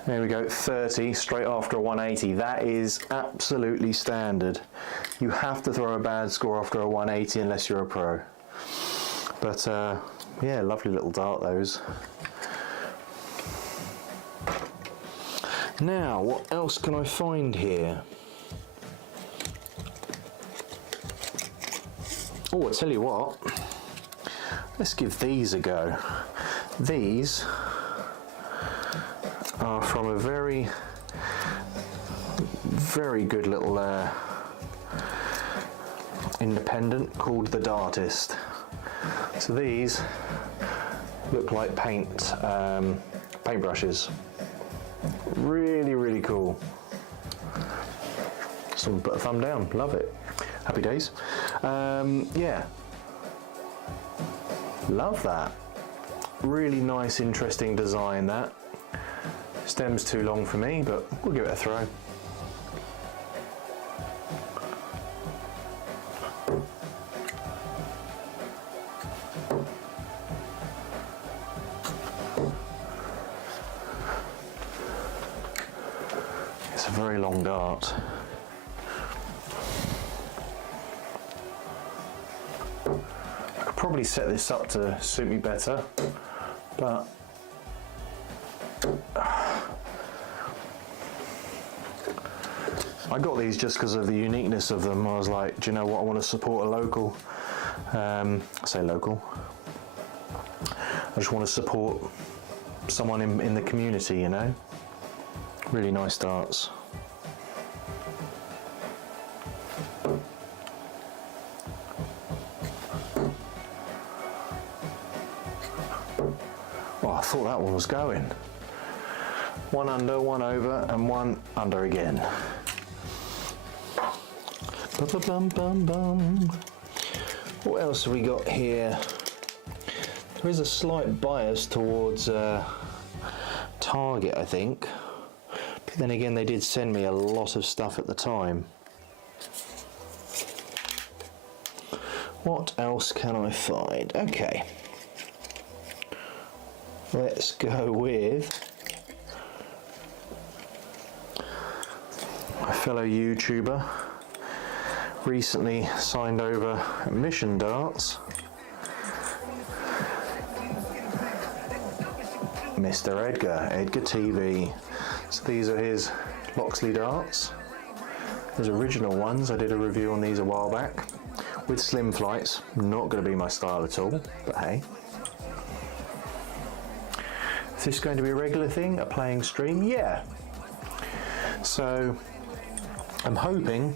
There we go, 30 straight after a 180. That is absolutely standard. You have to throw a bad score after a 180 unless you're a pro. But yeah, lovely little dart those. Now, what else can I find here? Oh, I tell you what, let's give these a go. These are from a very, very good little independent called The Dartist. So these look like paintbrushes. Really, really cool. Someone put a thumb down, love it. Happy days. Yeah, love that. Really nice, interesting design that. Stem's too long for me, but we'll give it a throw. It's a very long dart. I could probably set this up to suit me better, but I got these just because of the uniqueness of them. I was like, do you know what, I want to support a local, I say local, I just want to support someone in the community, you know. Really nice darts. Oh, I thought that one was going. One under, one over, and one under again. Bum. What else have we got here? There is a slight bias towards Target, I think. But then again, they did send me a lot of stuff at the time. What else can I find? Okay. Let's go with my fellow YouTuber. Recently signed over Mission Darts. Mr. Edgar TV. So these are his Loxley darts. His original ones, I did a review on these a while back. With slim flights, not going to be my style at all, but hey. Is this going to be a regular thing, a playing stream? Yeah. So I'm hoping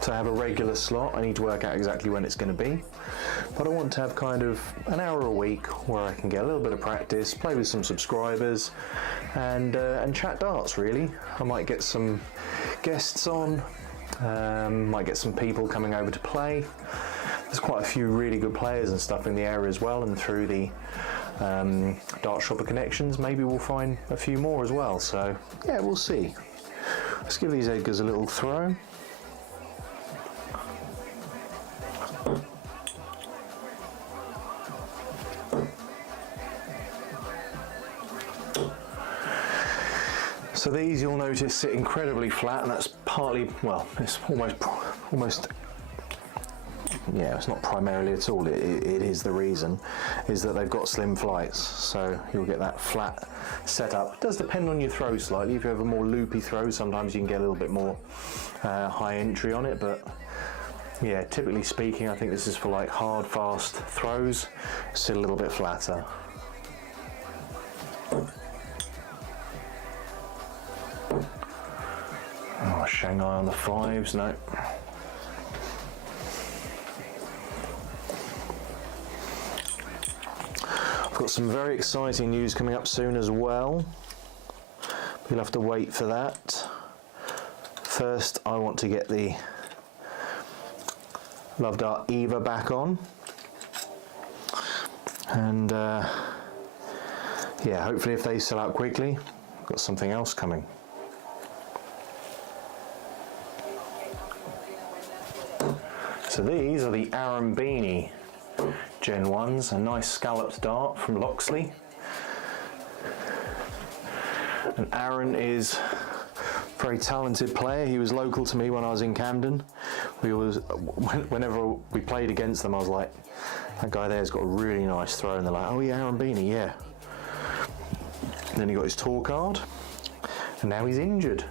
to have a regular slot. I need to work out exactly when it's going to be, but I want to have kind of an hour a week where I can get a little bit of practice, play with some subscribers, and chat darts. Really, I might get some guests on, might get some people coming over to play. There's quite a few really good players and stuff in the area as well, and through the Dart Shopper connections, maybe we'll find a few more as well. So yeah, we'll see. Let's give these Edgars a little throw. So these, you'll notice, sit incredibly flat, and that's partly, well, it's almost, yeah, it's not primarily at all, it is the reason, is that they've got slim flights, so you'll get that flat setup. It does depend on your throw slightly. If you have a more loopy throw, sometimes you can get a little bit more high entry on it, but yeah, typically speaking, I think this is for like hard, fast throws, sit a little bit flatter. Oh, Shanghai on the fives, no. I've got some very exciting news coming up soon as well. You'll have to wait for that. First, I want to get the LoveDart Eva back on. And yeah, hopefully if they sell out quickly, I've got something else coming. So these are the Arambini Gen 1s, a nice scalloped dart from Loxley. And Aaron is a very talented player. He was local to me when I was in Camden. Whenever we played against them, I was like, that guy there's got a really nice throw. And they're like, oh yeah, Aaron Beanie, yeah. And then he got his tour card, and now he's injured.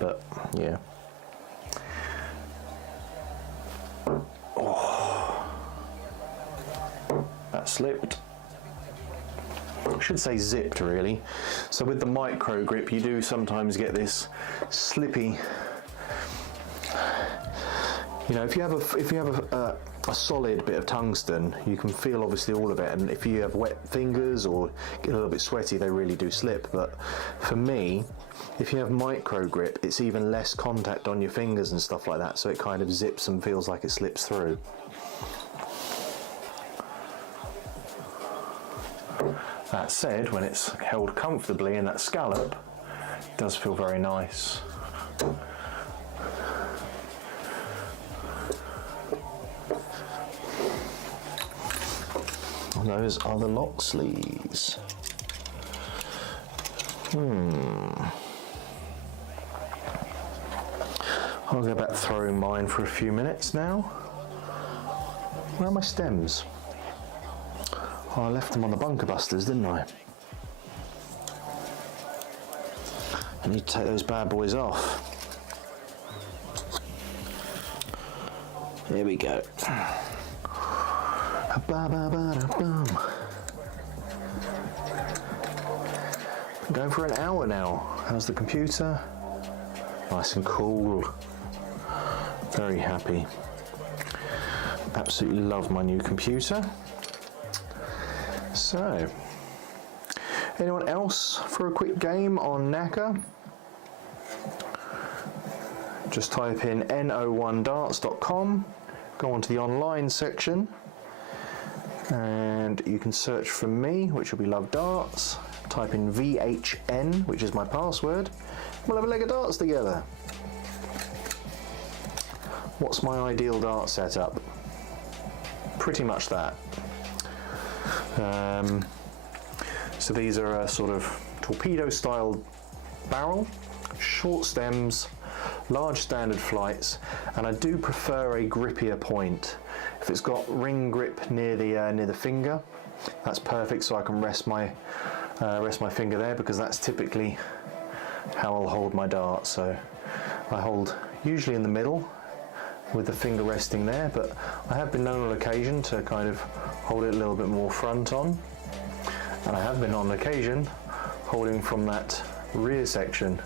But yeah. Oh, that slipped. I should say zipped, really. So with the micro grip, you do sometimes get this slippy. You know, if you have a solid bit of tungsten, you can feel obviously all of it. And if you have wet fingers or get a little bit sweaty, they really do slip. But for me, if you have micro grip, it's even less contact on your fingers and stuff like that. So it kind of zips and feels like it slips through. That said, when it's held comfortably in that scallop, it does feel very nice. And those are the lock sleeves. I'll go back throwing mine for a few minutes now. Where are my stems? Oh, I left them on the bunker busters, didn't I? I need to take those bad boys off. Here we go. I'm going for an hour now. How's the computer? Nice and cool. Very happy. Absolutely love my new computer. So, anyone else for a quick game on Nakka? Just type in no1darts.com, go onto the online section, and you can search for me, which will be LoveDarts. Type in VHN, which is my password. We'll have a leg of darts together. What's my ideal dart setup? Pretty much that. So these are a sort of torpedo style barrel, short stems, large standard flights, and I do prefer a grippier point. If it's got ring grip near the finger, that's perfect, so I can rest my finger there, because that's typically how I'll hold my dart. So I hold usually in the middle with the finger resting there, but I have been known on occasion to kind of hold it a little bit more front on, and I have been on occasion holding from that rear section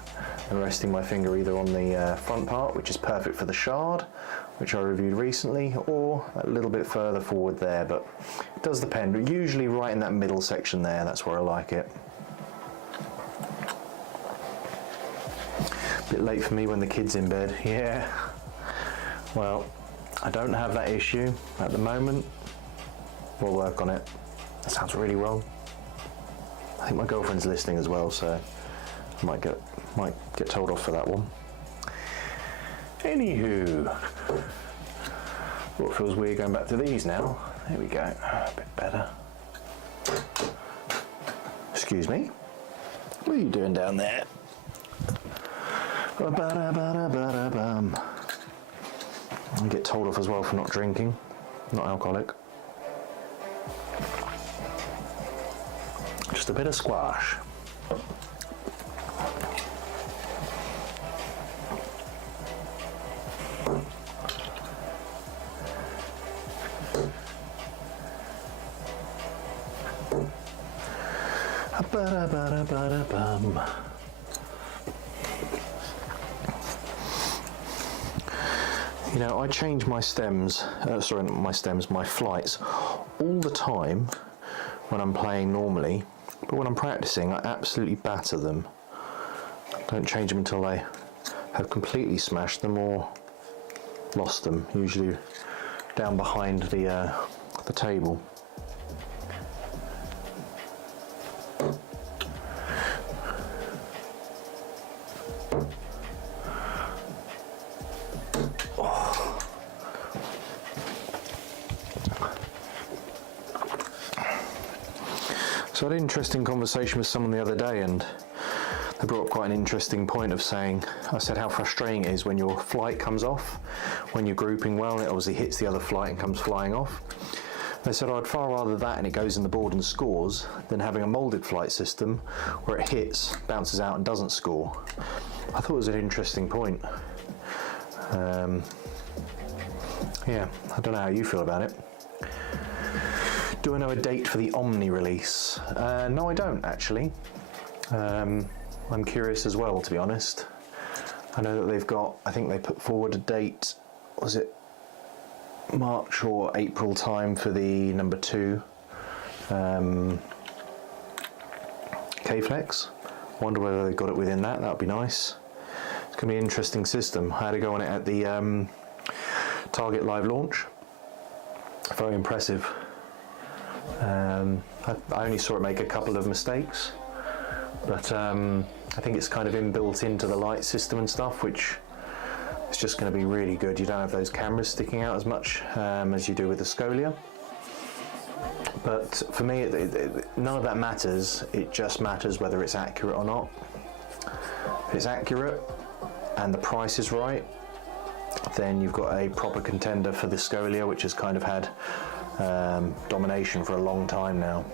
and resting my finger either on the front part, which is perfect for the shard, which I reviewed recently, or a little bit further forward there, but it does depend. But usually right in that middle section there, that's where I like it. Bit late for me when the kid's in bed, yeah. Well, I don't have that issue at the moment. We'll work on it. That sounds really wrong. I think my girlfriend's listening as well, so I might get told off for that one. Anywho, well, it feels weird going back to these now. There we go, a bit better. Excuse me. What are you doing down there? I get told off as well for not drinking, not alcoholic. Just a bit of squash. You know, I change my stems, my flights all the time when I'm playing normally, but when I'm practicing, I absolutely batter them. Don't change them until I have completely smashed them or lost them, usually down behind the table. So I had an interesting conversation with someone the other day, and they brought up quite an interesting point of saying, I said how frustrating it is when your flight comes off, when you're grouping well, and it obviously hits the other flight and comes flying off. They said I'd far rather that and it goes in the board and scores than having a moulded flight system where it hits, bounces out and doesn't score. I thought it was an interesting point. Yeah, I don't know how you feel about it. Do I know a date for the Omni release? No, I don't actually. I'm curious as well, to be honest. I know that they've got, I think they put forward a date, was it March or April time for the number 2 K-Flex. Wonder whether they got it within that, that would be nice. It's going to be an interesting system. I had to go on it at the Target live launch. Very impressive. I only saw it make a couple of mistakes, but I think it's kind of inbuilt into the light system and stuff, which is just going to be really good. You don't have those cameras sticking out as much as you do with the Scolia. But for me, none of that matters. It just matters whether it's accurate or not. If it's accurate and the price is right, then you've got a proper contender for the Scolia, which has kind of had domination for a long time now.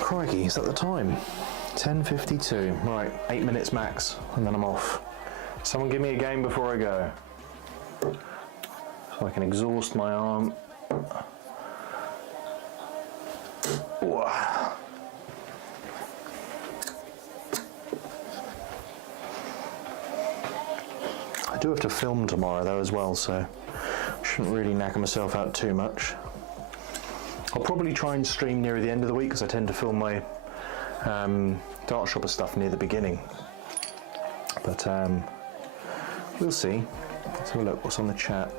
Crikey, is that the time? 10:52. Right, 8 minutes max, and then I'm off. Someone give me a game before I go, so I can exhaust my arm. Ooh. I do have to film tomorrow though as well, so I shouldn't really knacker myself out too much. I'll probably try and stream near the end of the week because I tend to film my Dart Shopper stuff near the beginning. But we'll see. Let's have a look what's on the chat.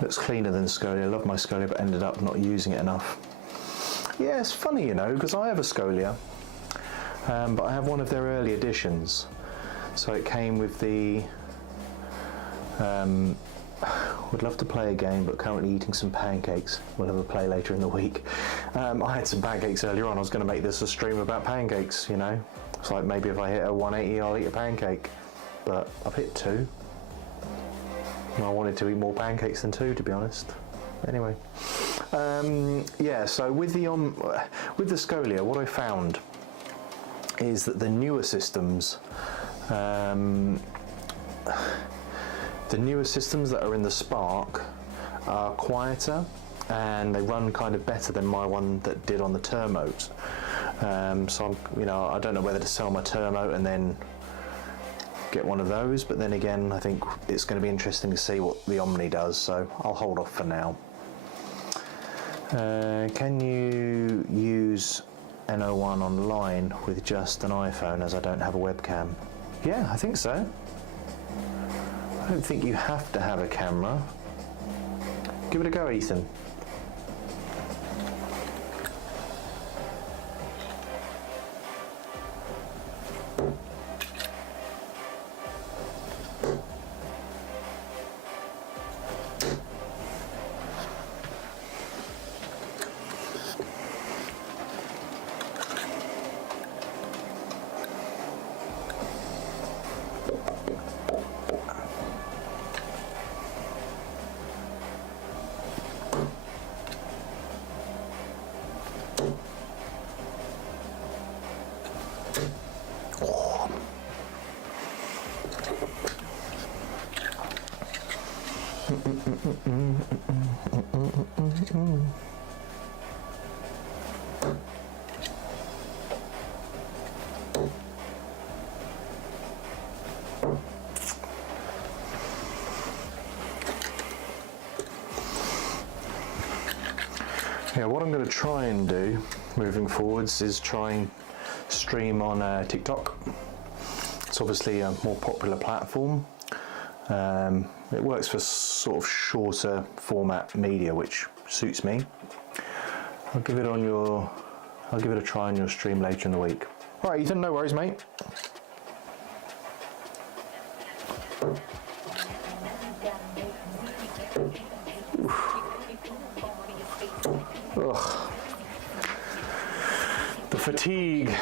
Looks cleaner than Scolia. I love my Scolia, but ended up not using it enough. Yeah, it's funny, you know, because I have a Scolia, but I have one of their early editions. So it came with the would love to play a game, but currently eating some pancakes. We'll have a play later in the week. I had some pancakes earlier on. I was going to make this a stream about pancakes, you know. It's like maybe if I hit a 180, I'll eat a pancake. But I've hit 2. I wanted to eat more pancakes than 2, to be honest. Anyway, yeah. So with the Scolia, what I found is that the newer systems, that are in the Spark are quieter and they run kind of better than my one that did on the Termote. So I'm, you know, I don't know whether to sell my Termote and then get one of those, but then again I think it's going to be interesting to see what the Omni does, so I'll hold off for now. Can you use N01 online with just an iPhone, as I don't have a webcam? Yeah, I think so. I don't think you have to have a camera. Give it a go, Ethan. yeah, what I'm going to try and do moving forwards is try and stream on TikTok. It's obviously a more popular platform. It works for sort of shorter format media, which suits me. I'll give it a try on your stream later in the week. All right, Ethan, no worries, mate. Ugh. The fatigue.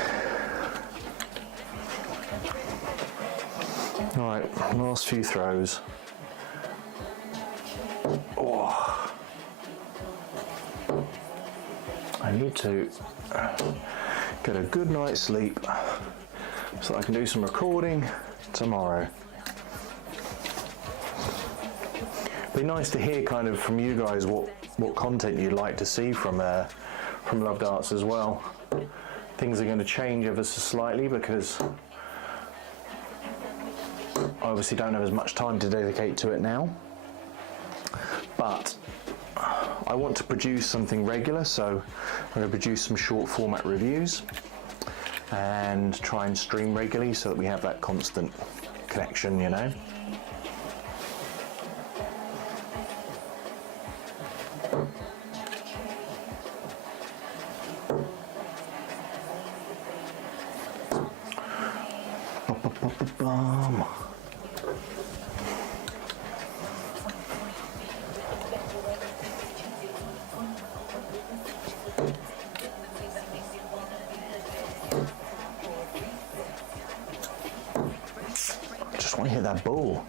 All right, last few throws. Oh. I need to get a good night's sleep so I can do some recording tomorrow. Be nice to hear kind of from you guys what content you'd like to see from LoveDarts as well. Things are going to change ever so slightly because I obviously don't have as much time to dedicate to it now, but I want to produce something regular, so I'm going to produce some short format reviews and try and stream regularly so that we have that constant connection, you know. Just want to hit that ball.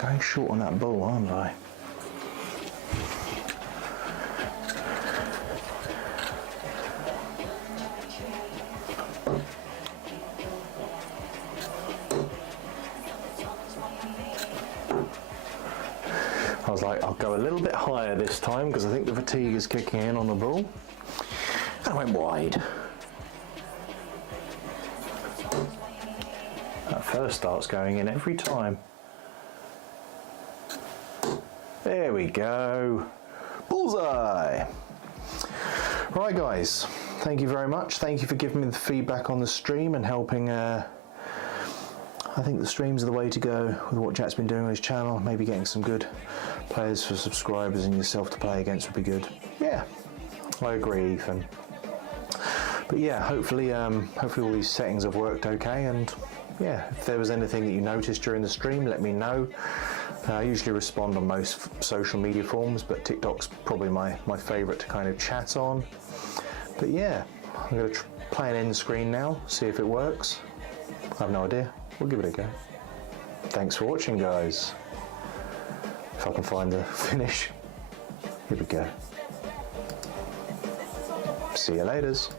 Going short on that ball, aren't I? I was like, I'll go a little bit higher this time because I think the fatigue is kicking in on the ball. And I went wide. That first starts going in every time. There we go. Bullseye! Right guys, thank you very much. Thank you for giving me the feedback on the stream and helping I think the streams are the way to go with what Jack's been doing on his channel. Maybe getting some good players for subscribers and yourself to play against would be good. Yeah, I agree, Ethan. But yeah, hopefully all these settings have worked okay, and yeah, if there was anything that you noticed during the stream, let me know. I usually respond on most social media forms, but TikTok's probably my favourite to kind of chat on. But yeah, I'm going to play an end screen now, see if it works. I have no idea. We'll give it a go. Thanks for watching, guys. If I can find the finish. Here we go. See you laters.